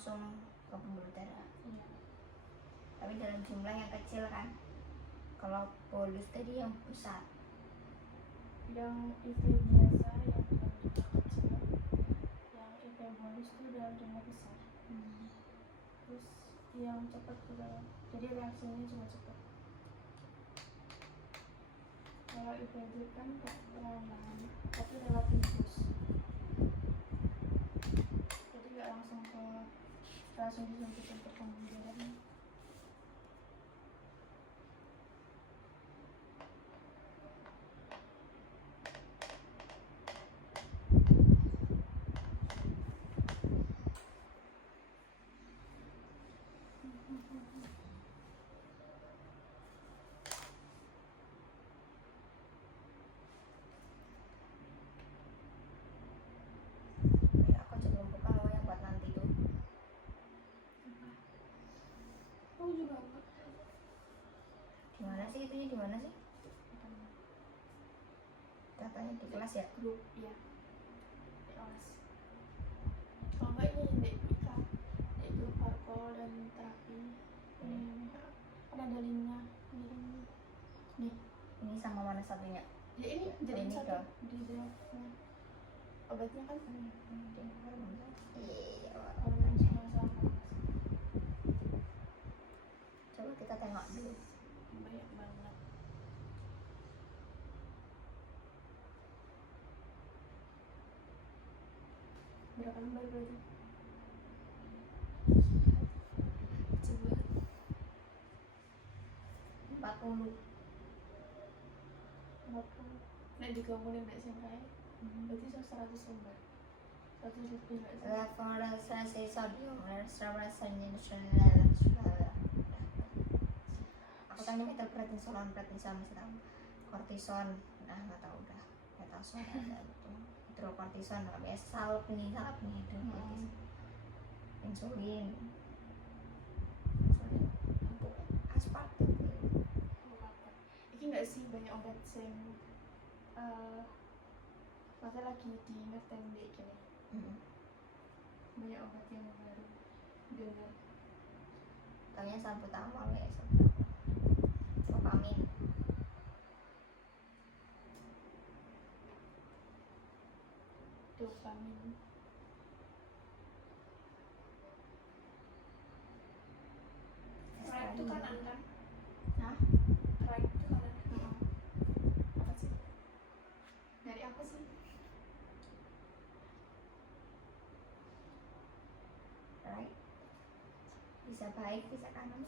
langsung ke pembuluh darah. Iya. Tapi dalam jumlah yang kecil kan. Kalau bolus tadi yang besar. Yang IV biasa yang dalam jumlah kecil, yang IV bolus itu dalam jumlah besar. Terus yang cepat juga, jadi reaksinya juga cepat. Kalau IV drip kan kayak perlahan, tapi lewat infus, jadi nggak langsung disuntik untuk pembuluh darahnya. Ya, aku sebelum buka mau yang buat nanti tuh. Aku juga enggak. Gimana sih itunya, gimana sih? Datanya di kelas ya? Grup ya, di kelas. Kalau enggak ini di PK, di grup parpol dan terapi. Ini kan ada linknya, nih. Ini sama mana satunya? Ya ini jadi Ini satu kah? di draftnya. Obatnya kan Iya. orang sama-sama. Coba kita tengok dulu. Banyak banget. Berapa lembar berarti? Coba 40. 40. Nah digabungin dari senrai, berarti 100 lembar. 100 lebih nggak sih? Reformulasi sodium, aku tanya prednisolon masih tahu. Kortison, nah nggak tahu udah. Metazon ada itu. Hidrokortison, namanya salep nih itu. Insulin, untuk aspartam. Ini nggak sih banyak obat yang masa lagi di ngetem deh gini. Banyak obat yang baru dengar. Tanya salbutamol ya, dopamin. Dopamin. Right itu kanan kan? Hah? Right itu kanan. Apa sih? Dari apa sih? Right. Bisa baik, bisa kanan.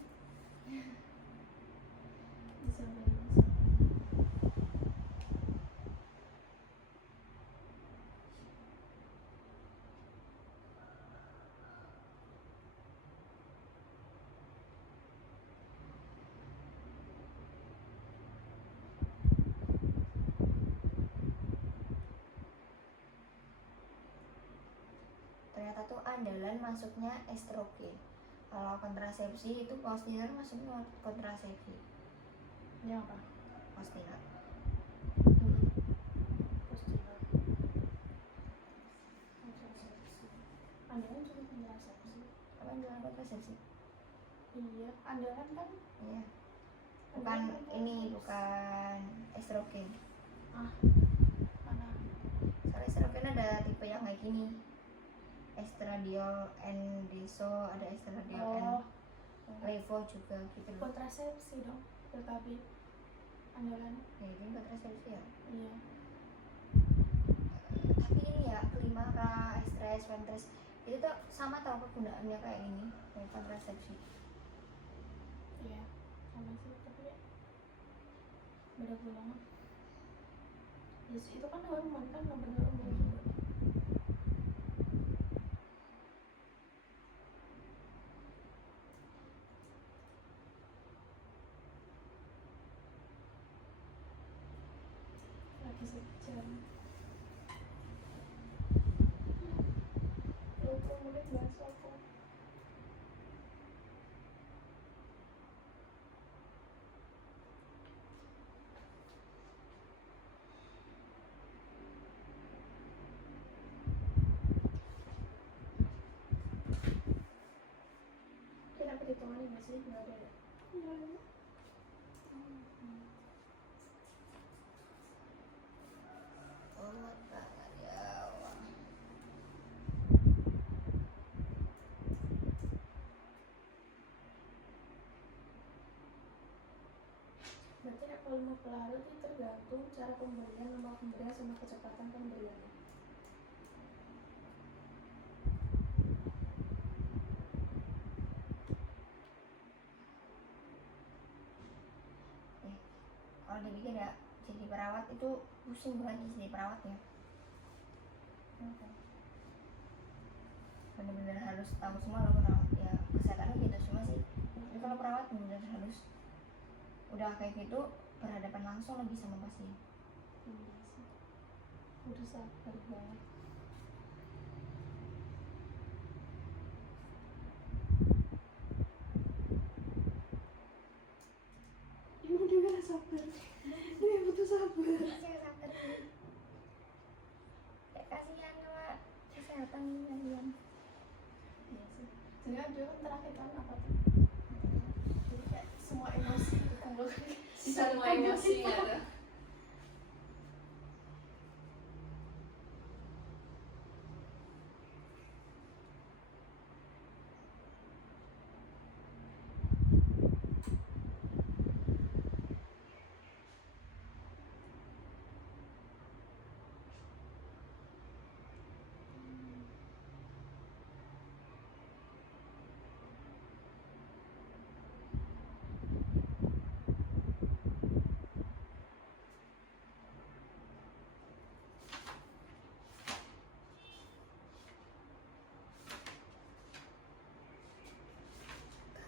Bisa dari bisa. Ternyata tuh andalan masuknya estrogen. Kalau kontrasepsi itu postinat masuknya kontrasepsi. Ini apa? Postinat. Postinat. Kontrasepsi. Andalan juga kontrasepsi. Apa yang bilang kontrasepsi? Iya, andalan kan? Iya. Bukan ini, bukan estrogen. Mana? Soalnya estrogen ada tipe yang kayak gini. Estradiol endeso, ada estradiol levo juga gitu loh. Kontrasepsi dong, PKB. Andalan. Ya ini kontrasepsi ya. Iya. Tapi ini ya Climara, Estres, Ventres itu tuh sama tau kegunaannya kayak ini, kayak kontrasepsi. Iya, sama sih, tapi beda guna. Yes, itu kan hormon kan, hormon juga. Lagi sejam. 20 menit bahas apa? perhitungannya nggak sih? Nggak ada ya? Nggak ada. Kuat banget ya Allah. Berarti kalau pelari itu tergantung cara pemberian, nomor pemberian sama kecepatan pemberiannya. Kalau dibikin ya jadi perawat itu pusing banget jadi perawatnya. Bener-bener harus tahu semua loh perawat ya, kesehatannya gitu semua sih. Tapi kalau perawat bener-bener harus udah kayak gitu berhadapan langsung lagi sama pasien. Iya sih. Udah sabar banget. Emang dia gak sabar. Dia butuh sabar. Saya sabar sih. Kayak kasihan sama kesehatan kalian. Iya sih. Sebenarnya dia kan terakhir kan apa tuh? Jadi kayak semua emosi dikumpulkan. Semua emosi nggak tuh?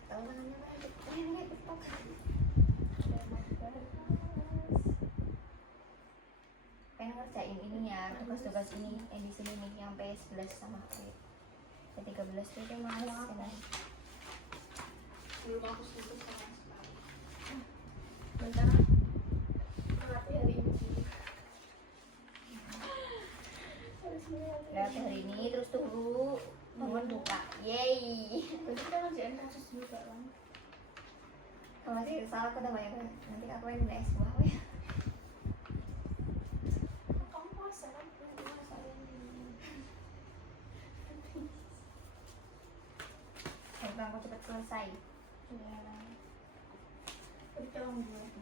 Tahu tangannya mana kayak TikTok. Pengen ngerjain ini ya, tugas-tugas ini yang di sini nih yang P11 sama P13 itu mas kan. Belum aku sentuh sama sekali. Bentar. Berarti hari ini sih. Berarti hari ini terus tunggu bangun buka, yeay. Berarti kita ngerjain kasus juga kan? Kalau masih salah aku udah banyak banget. Nanti aku yang udah S2 ya. Kamu puasa kan? Puasa ini. Semoga aku cepet selesai. Iya. Jadi kita membuat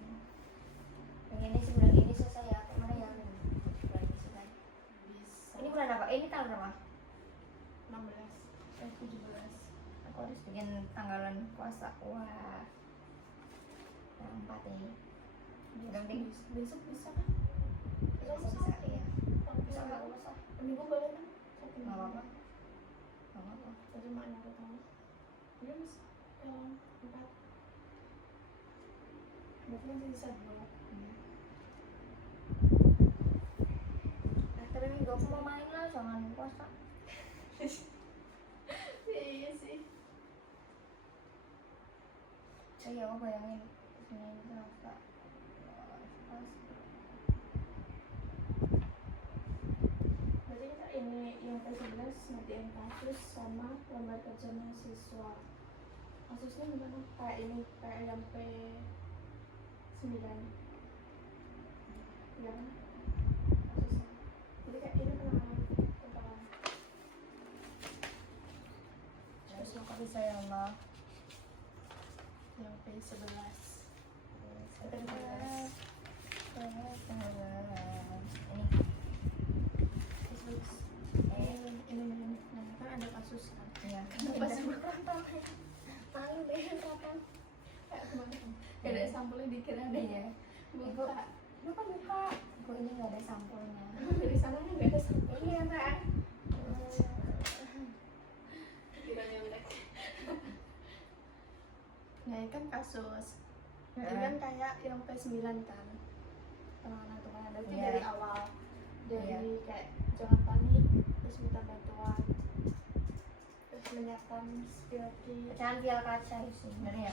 Pengennya sebulan ini selesai ya. Kemana ya? Bulan ini selesai. bisa. Ini bulan apa? Ini tanggal berapa? 17. Aku harus bikin tanggalan puasa. Wah, yang 4 ini. Penting. Besok bisa kan? Bisa ya. Bisa nggak Kalau usah. minggu boleh kan? Satu Nggak minggu. apa-apa. Nggak apa-apa. Jadi mana aku tahu? Iya mas. 4. Berarti masih bisa 2. Tapi minggu aku mau main lah, jangan puasa. Iya sih. Iya, aku bayangin Senin Selasa. Berarti kita ini yang ke-11 ngerjain kasus sama lembar kerja mahasiswa. Kasusnya gimana? Kayak ini, kayak yang P9. Iya kan? Kasusnya. Jadi kayak ini penanganan tentang Terus aku bisa ya Allah. yang P11. Ini kan ada kasus kan? Iya. Kenapa sih? Malu deh kapan? Kayak kemana? Gak ada sampelnya dikira ada ya. Buka. Lu kan buka. Kok ini nggak ada sampulnya? Dari sana nggak ada sampel. Iya mbak. Kiranya udah. Nah ini kan kasus. Ini kan kayak yang P9 kan. Penanganan tunai. Berarti Iya. dari awal. Dari Iya. kayak jangan panik, terus minta bantuan, terus menyiapkan security. Pecahan piala kaca itu sih sebenarnya.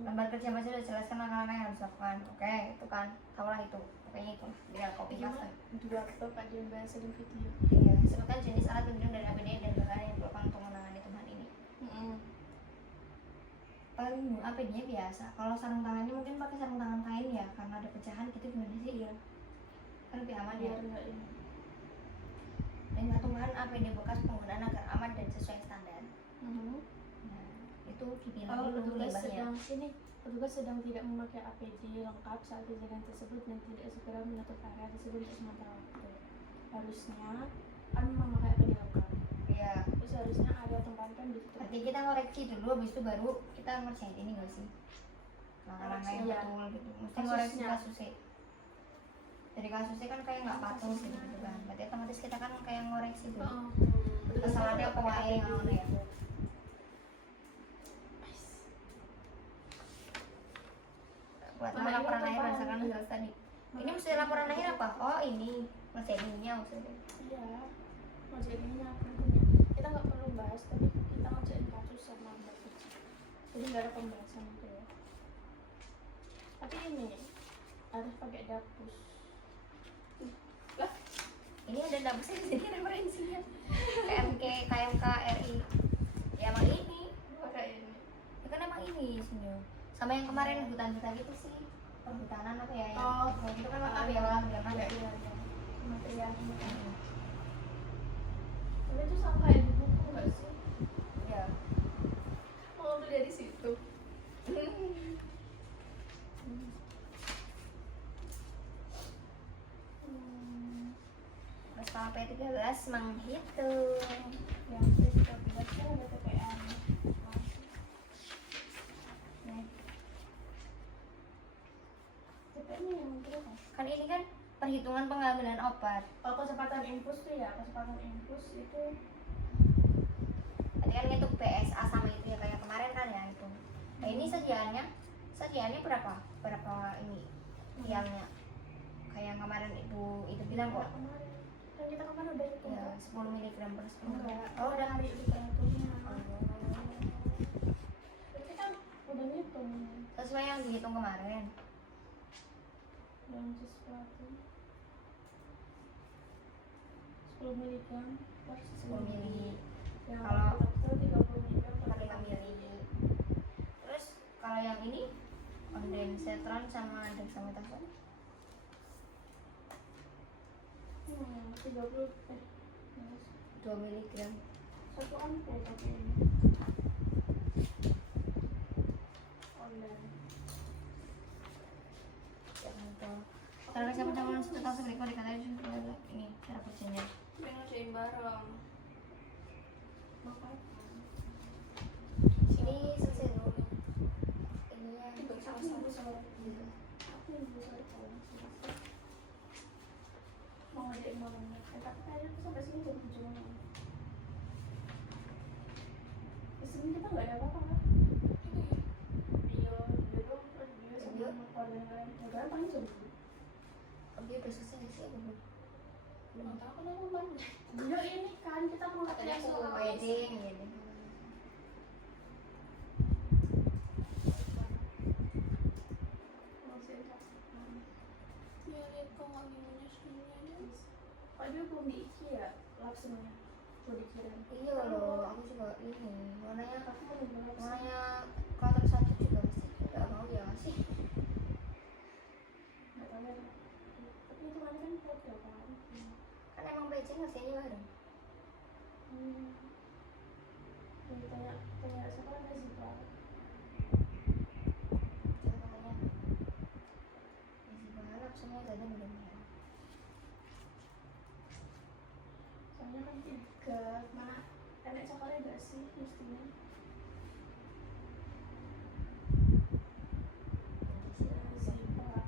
Lembar kerja masih udah jelaskan langkah-langkah yang harus dilakukan. Oke, itu kan, tahulah itu. Pokoknya itu, biar copy Gimana? paste. Dua laptop aja yang bahasa di video. Iya, sebutkan jenis alat pelindung dari APD dan bahan yang diperlukan untuk menangani tumpahan ini. APD-nya biasa. Kalau sarung tangannya mungkin pakai sarung tangan kain ya, karena ada pecahan gitu gimana sih? Iya. Kan lebih aman ya. Biar nggak ini. Dan patungan APD bekas penggunaan agar aman dan sesuai standar. Nah, itu dipilih Oh, dulu limbahnya. petugas sedang tidak memakai APD lengkap saat kejadian tersebut dan tidak segera menutup area tersebut untuk sementara waktu. Harusnya kan memakai APD lengkap. Iya. Terus harusnya area tempat kan ditutup. Berarti kita ngoreksi dulu, habis itu baru kita ngerjain ini nggak sih? Langkah-langkah yang Iya. betul gitu. Mesti Kasusnya. ngoreksi kasusnya. Dari kasusnya kan kayak nggak patuh gitu kan. Berarti otomatis kita kan kayak ngoreksi dulu. Kesalahannya apa wae yang ngono ya. Buat Mana laporan ini akhir apaan? berdasarkan hasil tadi. Ini mesti laporan akhir apa? Oh ini ngerjainnya maksudnya. Iya. Ngajarinnya apa punya. Kita nggak perlu bahas, tapi kita ngajarin kasus sama Mbak Cici. Jadi nggak ada pembahasan itu ya. Tapi ini harus pakai dapus. Ini ada dapusnya di sini referensinya. KMK RI. Ya emang ini. Pakai ini. Ya kan emang ini sebenarnya. Sama yang kemarin hutan-hutan itu sih. Perhutanan apa ya? Oh. Yang itu kan lengkap ya lah, bilang Iya, ada. iya, iya. Kementerian ini kan. Tapi itu sama kayak di buku nggak sih? Ya. Mau ambil dari situ. Terus kalau P13 menghitung. Yang P13 kan ada PPN. Nih, PPN yang berapa? kan ini kan perhitungan pengambilan obat. Kalau kecepatan infus tuh ya, kecepatan infus itu Tadi kan ngitung BSA sama itu ya kayak kemarin kan ya itu. Nah ini sediaannya berapa? Berapa ini tiangnya? Kayak kemarin itu bilang kok. kemarin kan kita kemarin udah hitung Ya kan? 10 mg per 10. Enggak, Oh udah hari diperhitungnya. Oh. Tapi kan udah ngitung Sesuai yang dihitung kemarin. yang sesuatu 10 mg per 10 mg. Yang Kalau- betul 30 mg per 5 mg. Terus kalau yang ini ondansetron sama dexamethasone 30 2 mg. satu ampul tapi ini online. Kalau sama-sama satu tahun sebelum dikatakan ini cara kerjanya. Pengen ngerjain bareng. Makanya Ini selesai dulu. Ini ya. Itu sama-sama sama. aku yang bisa tahu mau ngajakin mamanya. Tapi kayaknya aku sampai sini jadi ujung. Di sini kita nggak ada apa-apa kan? Bio sama keluarga yang lain. Negara paling jauh. Oke, udah selesai nggak sih? Belum. Nggak tahu kenapa Bang. Bio ini kan kita mau Katanya latihan suka soal PD, iya deh. Ya lihat kok nggak gimana sini. Pak dia belum diisi ya lapsnya. Belum dikirim. Iya loh, aku juga ini warnanya Aku mau nunggu lapsnya. warnanya kloter 1 juga mesti nggak mau ya nggak sih? Nggak tahu ya. Tapi itu kan foto kan. Kan emang PC ngasihnya bareng. Jadi tanya siapa ada sih Pak? Caranya isi balap semua jadi benar-benar. Soalnya kan 3 mana enak coklatnya gak sih mestinya? Si Pak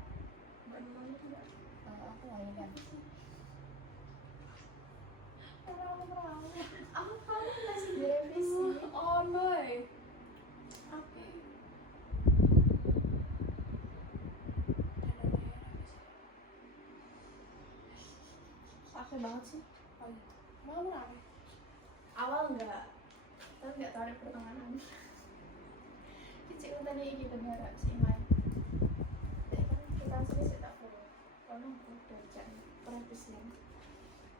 Mbak Nunung itu nggak? Aku nggak ini kan. Aku kan masih direvisi. Oh no. Oke. Sakit banget sih. Mau berapa? Awal enggak, tapi nggak tahu ada pertengahan. Kecil tadi ini benar si Iman. Tapi kan kita sini saya tak perlu. Kalau aku baca perhatian.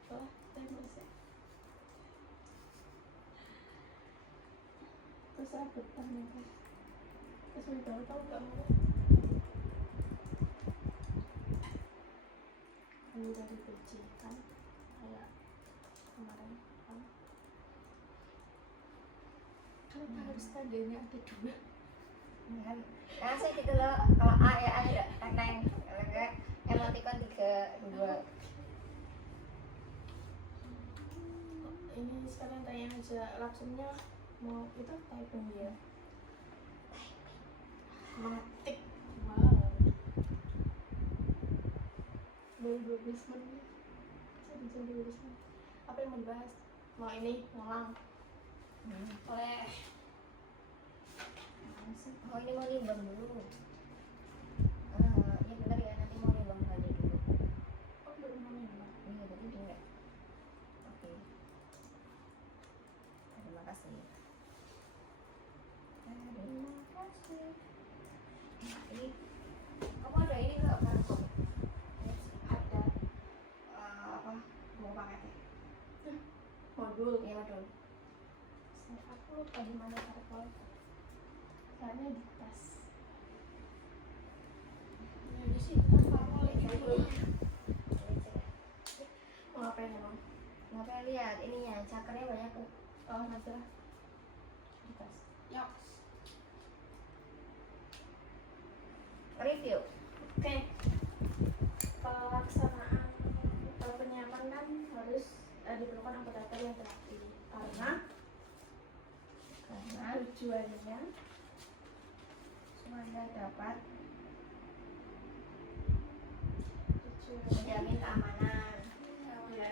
Setelah saya masih. Terus rapetan itu. Terus tahu nggak mau ini dari BC kan kayak kemarin kan Kenapa harus tandanya ada dua? kan nah saya gitu loh, kalau A ya A tidak teng, kalau enggak emoticon 3 2. ini sekalian tanya aja langsungnya mau itu typing ya mengetik wow baru 12 menit saya jam 12 menit apa yang mau dibahas mau ini ngulang Oleh Oh ini mau nimbang dulu. Ya benar ya, nanti mau nimbang kali dulu. oh baru mau nembak Iya tadi enggak. Oke. Terima kasih. Terima kasih. Ini kamu ada ini nggak kartu? ada Apa? Mau paketnya? modul Iya betul. aku lupa di mana kartu kayaknya di tas ya di sini kan kamu itu mau ngapain emang Ngapain lihat ininya, cakernya banyak tuh. oh nanti lah di tas ya Review. oke pelaksanaan penyiapan kan harus diperlukan amputator yang terlatih karena tujuannya Semuanya dapat tujuannya menjamin keamanan, ya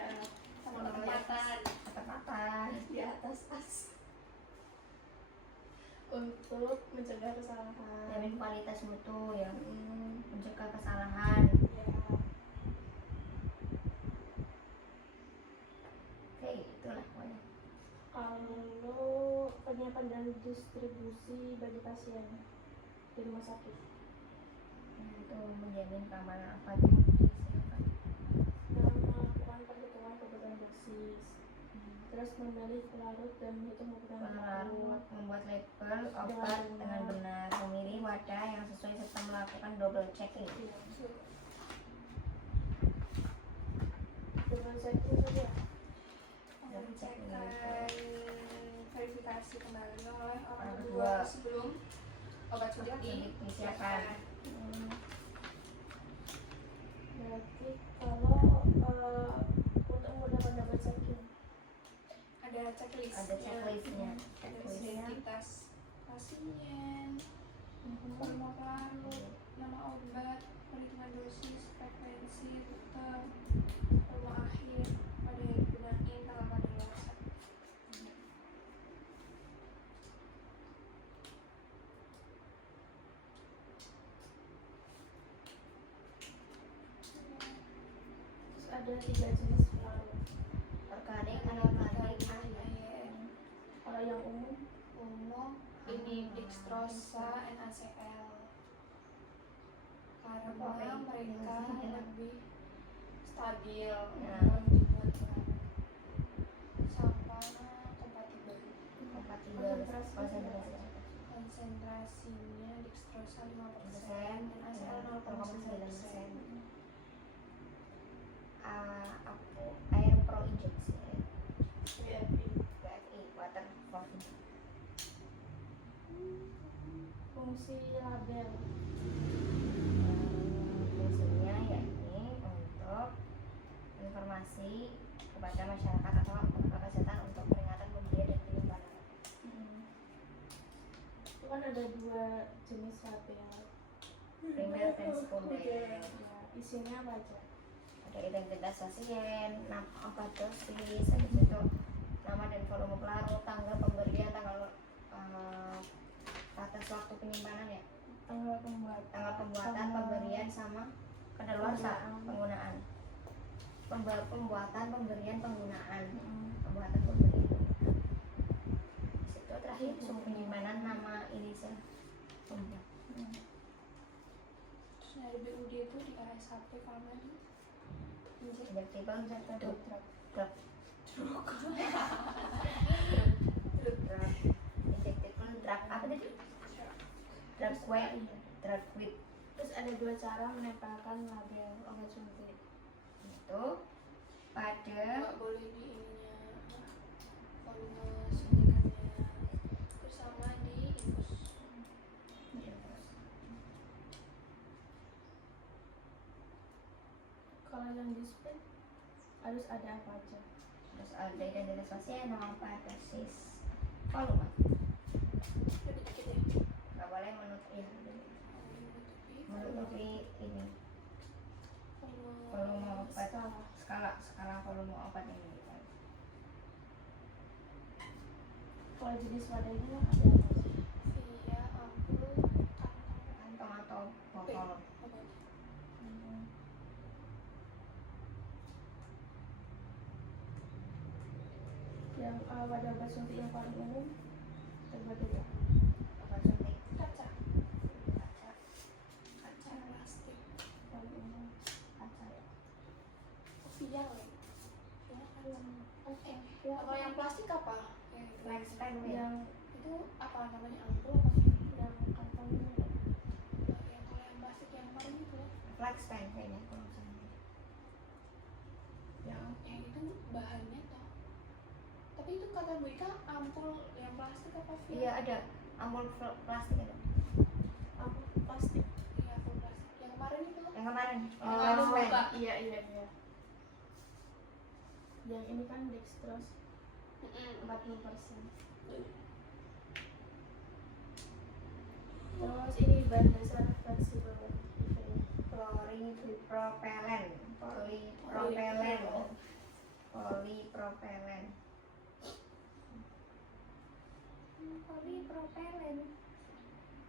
sama ketepatan ketepatan. di atas tas untuk mencegah kesalahan Jamin kualitas mutu ya, Hmm, mencegah kesalahan. ya Oke, itulah pokoknya. kalau penyiapan dan distribusi bagi pasien di rumah sakit Itu menjamin keamanan apa tuh disiapkan. dan melakukan perhitungan kebutuhan dosis terus memilih pelarut dan menghitung kebutuhan Pelarut, membuat label obat dengan benar, memilih wadah yang sesuai serta melakukan double checking. dengan checking saja mengecekkan verifikasi kembali oleh orang Orang kedua kedua. sebelum obat sudah Disiapkan. berarti kalau untuk menggunakan double checking ada checklist Ada checklistnya. identitas pasien, forma pelarut, nama obat, perhitungan dosis, frekuensi, rute, forma akhir, pada yang digunakan, tanggal kadaluarsa. terus ada 3 jenis pelarut Organik, anorganik, kalau yang umum Umum ini dextrosa NaCl karena mereka lebih stabil dalam dibuat pelarut sama kompatibel. kompatibel, konsentrasi Konsentrasinya dextrosa 5%, NaCl 0,9%. Aku air pro injeksi, VIP BFI, water for injection. fungsi label Fungsinya yakni untuk informasi kepada masyarakat atau pengguna kesehatan untuk peringatan pemberian dan penyimpanan. itu kan ada 2 jenis label Primer dan sekunder. ya, isinya apa aja Ada identitas pasien, obat dosis, habis itu nama dan volume pelarut, tanggal pemberian, tanggal batas waktu penyimpanan ya, tanggal pembuatan tanggal pembuatan, pemberian sama kadaluarsa penggunaan. Pembuatan, pemberian, penggunaan. Pembuatan, pemberian, penggunaan. Itu terakhir suhu penyimpanan, nama inisial pembuat. Terus dari BUD itu di KSHP kalau ini Injectable drug, injectable drug apa tadi? drug weight, drug weight Terus ada 2 cara menempelkan label obat suntik. itu pada nggak boleh di ininya volume suntikannya, terus sama di infus. Kalau yang di split harus ada apa aja? terus ada identitas pasien, nama persis, volume. Lebih dikit ya. Nggak boleh menutupi ini volume obat, skala volume obat ini. Kalau jenis wadahnya ada apa aja? via ampul Kantong atau botol. obat. Yang wadah obat suntik yang paling umum terbuat dari apa? Obat suntik Kaca kaca, plastik. Paling umum. kaca ya. Vial ya. Kalau yang plastik apa? Lifespan ya. Yang Itu apa namanya, ampul apa sih? yang kantongnya Yang kalau yang plastik yang kemarin itu Lifespan kayaknya kalau misalnya. yang itu bahannya toh. Tapi itu kata Bu Ika ampul yang plastik apa vial? Iya ada ampul plastik itu. apa? Plastik. Iya, ampul plastik. Yang kemarin itu Yang kemarin. Yang kemarin Lifespan. buka. Iya. Yang ini kan dextrose 40%. Terus ini bahan dasar fleksibel Polipropelen.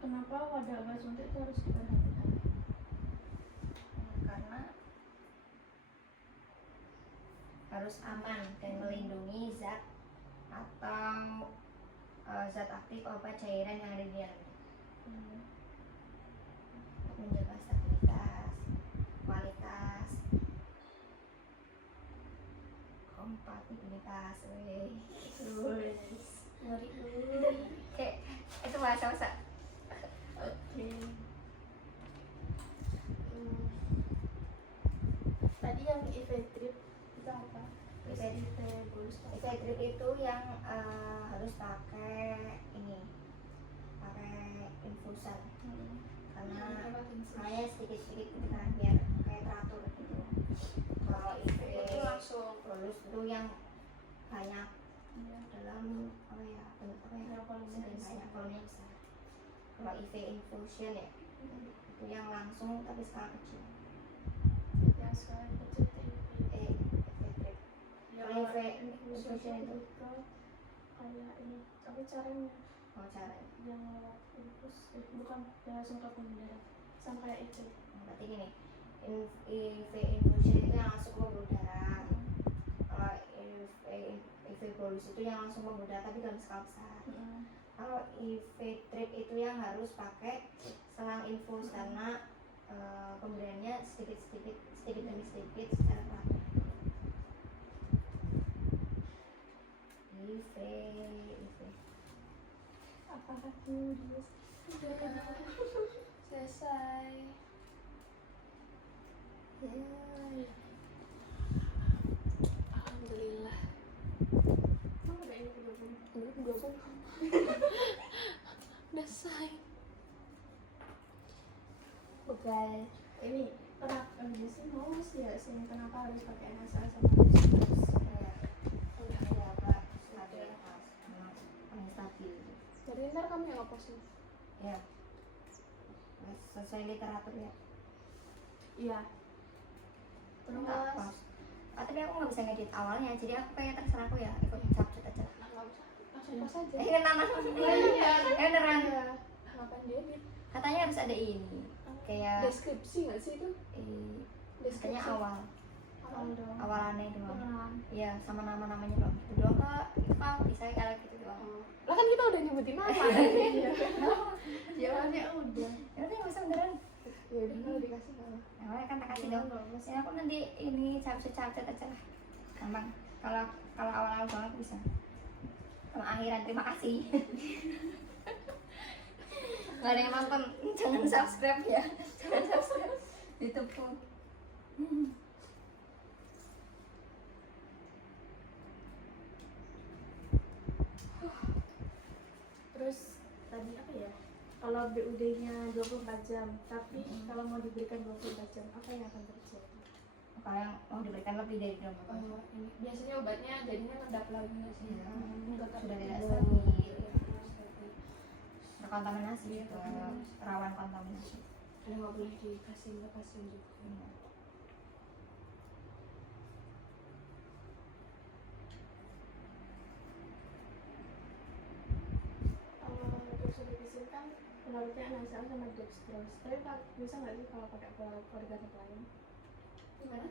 Kenapa wadah obat suntik itu harus diperhatikan? Karena harus aman dan melindungi zat atau zat aktif obat cairan yang ada di dalamnya. Menjaga stabilitas, kualitas, kompatibilitas. Ngeri. Kayak itu bahasa Oke. Tadi yang Ivetrip itu apa? Ivetrip itu yang harus pakai infusan karena kayak sedikit gitu kan biar kayak teratur gitu. Kalau itu langsung bolus itu yang banyak dalam Yang volumenya besar. volumenya besar. Kalau IV infusion ya itu yang langsung tapi skala kecil. Yang skala kecil itu Ivetrip. yang IV infusion infusion itu kayak ini. Tapi caranya mau cara yang lewat infus bukan langsung ke pembuluh darah sama kayak itu. berarti gini, IV infusion itu yang langsung ke pembuluh darah. Kalau IV bolus itu yang langsung ke pembuluh darah tapi dalam skala besar. Kalau IV drip itu yang harus pakai selang infus karena pemberiannya sedikit demi sedikit secara pelan. IV Apakah tulis? udah selesai. Alhamdulillah. Emang ada ini 30? Udah selesai. Bukan. Ini kenapa sih mau ya sih kenapa harus pakai NSA sama dextrose? Udah ada apa stabilitas paling stabil. Jadi ntar kamu yang ngepost nih. Ya sesuai literatur ya. Iya. Terus Terus tapi aku nggak bisa ngedit awalnya jadi aku kayak terserah aku ya ikut capcut aja. Nah, nggak usah langsung post aja. Nama Iya. beneran Iya. Ngapain dia edit? katanya harus ada ini kayak Deskripsi nggak sih itu? katanya awal dong. awalannya doang. Pengenalan. Iya sama nama-namanya doang. Itu doang kak. Itu kak bisa kayak gitu doang. Lah kan kita udah nyebutin nama. Iya. Jawabannya udah. Ya udah nggak usah beneran. Ya udah kalau dikasih nggak apa. Yang lain kan tak kasih Iya, dong. bagus. Ya aku nanti ini capcut aja lah. Gampang. Kalau awal-awal banget bisa. Sama akhiran terima kasih. Nggak ada yang nonton, jangan subscribe ya, jangan subscribe YouTube-ku. Terus tadi apa ya? Kalau BUD-nya 24 jam, tapi kalau mau diberikan 24 jam, apa yang akan terjadi? Kalau yang mau diberikan lebih dari 24 jam, Ini biasanya obatnya jadinya mendap lagi nggak sih? Iya. Enggak Sudah tidak stabil. stabil. Stabil. terkontaminasi Iya, juga, kontaminasi. rawan kontaminasi. Dan nggak boleh dikasih ke pasien juga. Iya. Kalau doxorubicin kan pelarutnya NaCl sama dextrose, tapi bisa nggak sih kalau pakai pelarut organik lain? Gimana?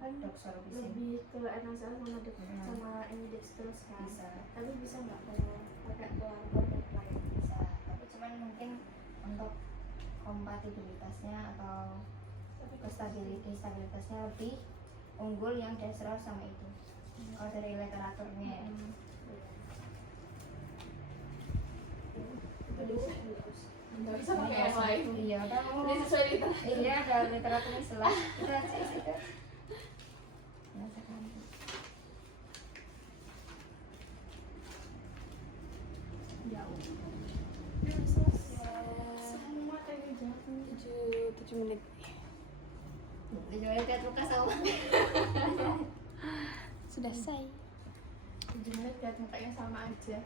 Kan Doxorubicin lebih ke NaCl sama Hmm. sama ini dextrose kan? bisa, Tapi bisa nggak kalau pakai pelarut organik lain? bisa, tapi cuman mungkin untuk kompatibilitasnya atau stabilitasnya lebih unggul yang dextrose sama itu. Kalau dari literaturnya ya. Nggak bisa pakai yang lain. Iya, udah Ini sesuai di iya ada literaturnya jelas. Itu aja sih itu. Nggak usah ganti. Ya semua tadi jawab. 7 menit. Dijualnya lihat muka sama. Sudah selesai. 7 menit lihat mukanya sama aja.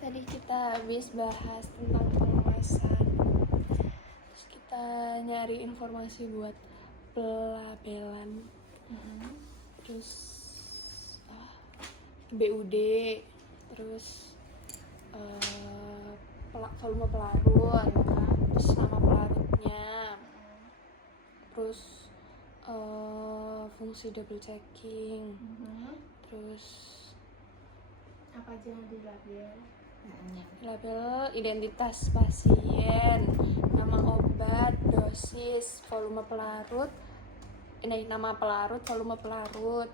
Tadi kita habis bahas tentang pengemasan. Terus kita nyari informasi buat pelabelan. Terus BUD, terus volume pelarut, terus nama pelarutnya, terus fungsi double checking, terus Apa aja yang dilabel? label identitas pasien, nama obat, dosis, volume pelarut, nama pelarut, volume pelarut,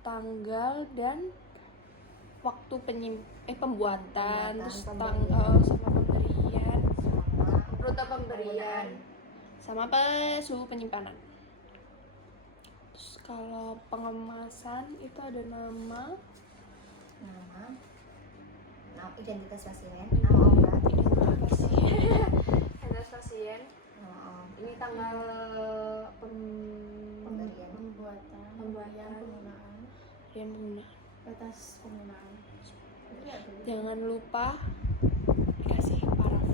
tanggal dan waktu pembuatan, terus tanggal sama pemberian, rute pemberian, sama suhu penyimpanan. Terus kalau pengemasan itu ada nama, Identitas pasien, nama obat, identitas pasien, nama obat, ini tanggal pemberian, Pembuatan, penggunaan, pemberian pengguna. batas penggunaan. Itu ya dulu. Jangan lupa dikasih paraf.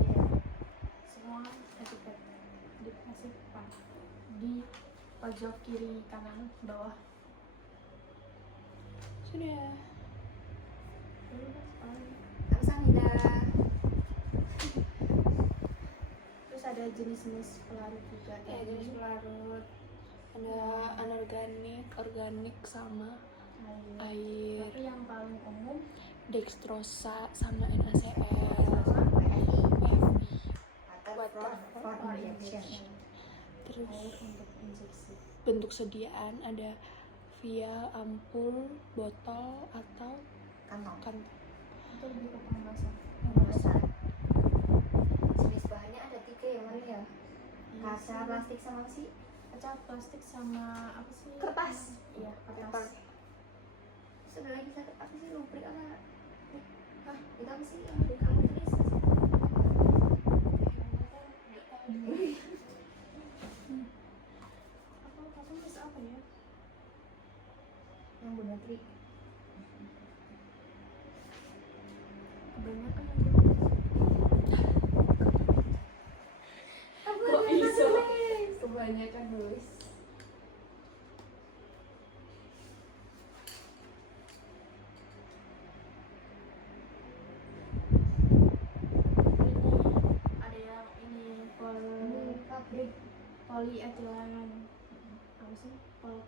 Iya. Semua etiket dikasih di pojok kiri kanan bawah. Sudah. Kamsahamnida. Terus ada jenis-jenis pelarut juga. Ya, jenis pelarut. Ada anorganik, organik sama air. Tapi yang paling umum Dextrosa sama NaCl. For injection. Terus air untuk injeksi. bentuk sediaan ada vial, ampul, botol atau Kantong. kantong. Itu lebih ke pengemasan. Pengemasan. Jenis bahannya ada 3 ya Maria ya. Iya Kaca, sih. plastik sama apa sih? Kaca, plastik sama apa sih? Kertas. Iya, Paper. kertas. Sudah lagi sakit apa sih lubrik apa? Hah, itu apa sih yang kamu tulis? Apa nulis apa ya? Yang Bu Natri. Kebanyakan Kok bisa? Kebanyakan nulis. ada yang ini Ini pabrik. polietilen. Apa sih?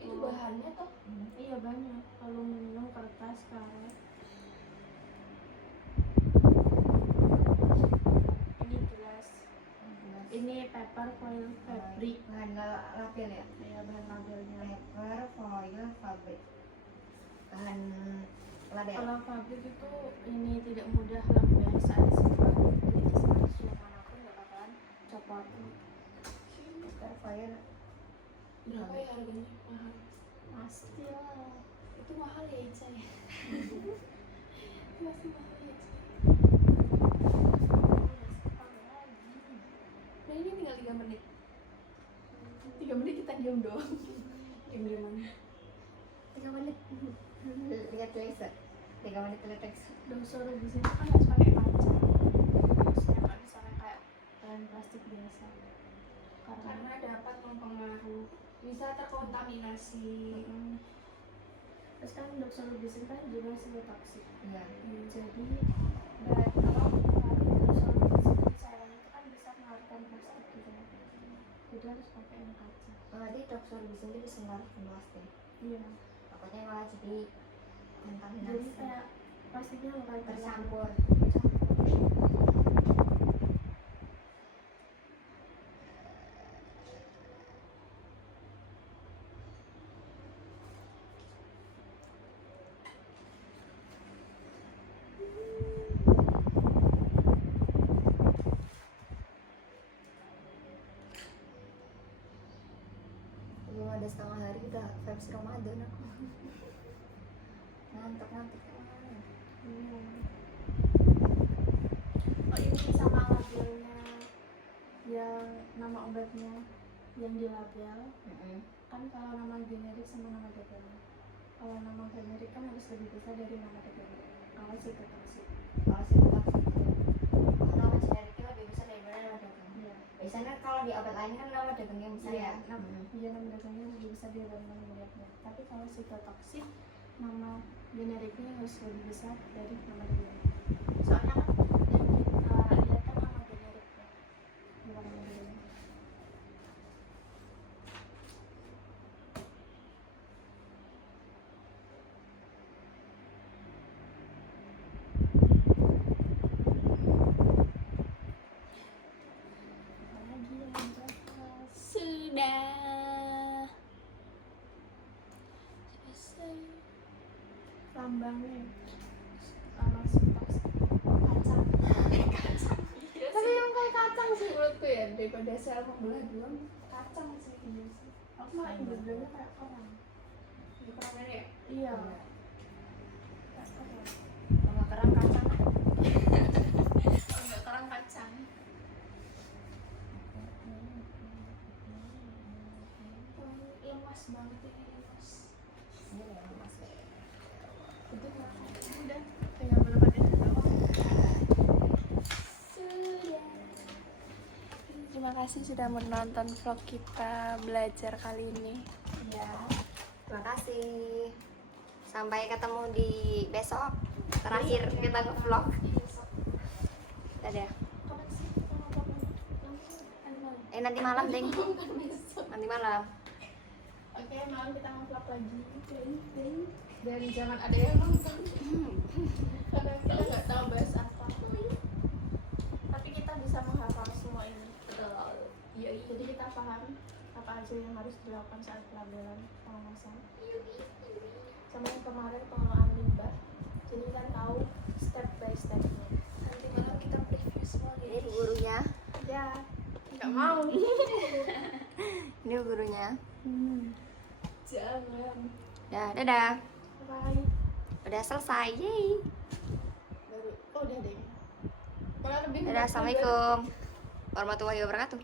Itu bahannya toh Iya banyak. Aluminium, kertas, karet. Ini gelas. Ini paper foil fabric. Bahan label ya. Ya bahan labelnya. Paper, foil, fabric. Bahan label. Kalau fabrik itu ini tidak mudah lembab ya. Masih mahal ya. Nah ini tinggal 3 menit. 3 menit kita diam doang. Diam-diaman. 3 menit. Lihat laser. 3 menit lihat laser. Doksor di sini kan harus pakai kaca. Terusnya nggak bisa kayak bahan plastik biasa. Karena dapat mempengaruhi, bisa terkontaminasi. Terus kan doksor di sini kan juga toksik. Iya. Jadi kalau doksor di sini cairan itu kan bisa mengalirkan plastik gitu. Jadi harus pakai yang kaca. Berarti doxorubicin itu bisa melarutkan plastik. Iya. Pokoknya malah jadi Jadi kontaminasi. kayak plastiknya bakal Tercampur. Belum ada setengah hari udah vibes Ramadan aku. Ngantuk. Oh ini sama labelnya yang nama obatnya yang di label kan kalau nama generik sama nama DPM. Kalau nama generik kan harus lebih besar dari nama DPM. Kalau sitotoksik. Kalau sih tetap nama generiknya lebih besar daripada nama dagang. Iya. Biasanya kalau di obat lain kan nama dagangnya besar ya. Iya nama dagangnya lebih besar dari nama generiknya. Tapi kalau sitotoksik nama generiknya harus lebih besar dari nama dagangnya. Soalnya kan yang kita lihat kan nama generiknya bukan nama dagangnya. Apalagi yang dibahas? Sudah selesai. Lambangnya lambang sitotoksik kacang. Tapi yang kayak kacang sih menurutku ya, daripada sel membelah dua, kacang sih iya sih. Aku malah Indonesia kayak orang. Di permen ya. Iya. Kayak orang. Nama kerang kacang. Enggak kerang kacang. Lemas banget ini lemas. Ini ya mas. Udah tinggal berapa detik doang. Sudah. Terima kasih sudah menonton vlog kita belajar kali ini. Ya. Terima kasih. Sampai ketemu di besok. Terakhir kita nge-vlog. Dadah. Kapan sih? Nanti malam. Nanti malam, Deng. Bukan besok. Nanti malam. Oke, malam kita nge-vlog lagi. Dan jangan ada yang nonton. Karena kita nggak tahu bahas apa. Tapi kita bisa menghafal semua ini. Betul. Iya, iya. Jadi kita paham apa aja yang harus dilakukan saat pelabelan pengawasan. Sama yang kemarin pengelolaan limbah. Jadi kita tahu step by stepnya. Nanti malam kita preview semua Ini bu gurunya. Ya, nggak mau. Ini bu gurunya. Jangan. Dadah. Bye. Udah selesai. Yeay. Baru. Oh, udah deh. Malah lebih. Dadah. Assalamualaikum warahmatullahi wabarakatuh.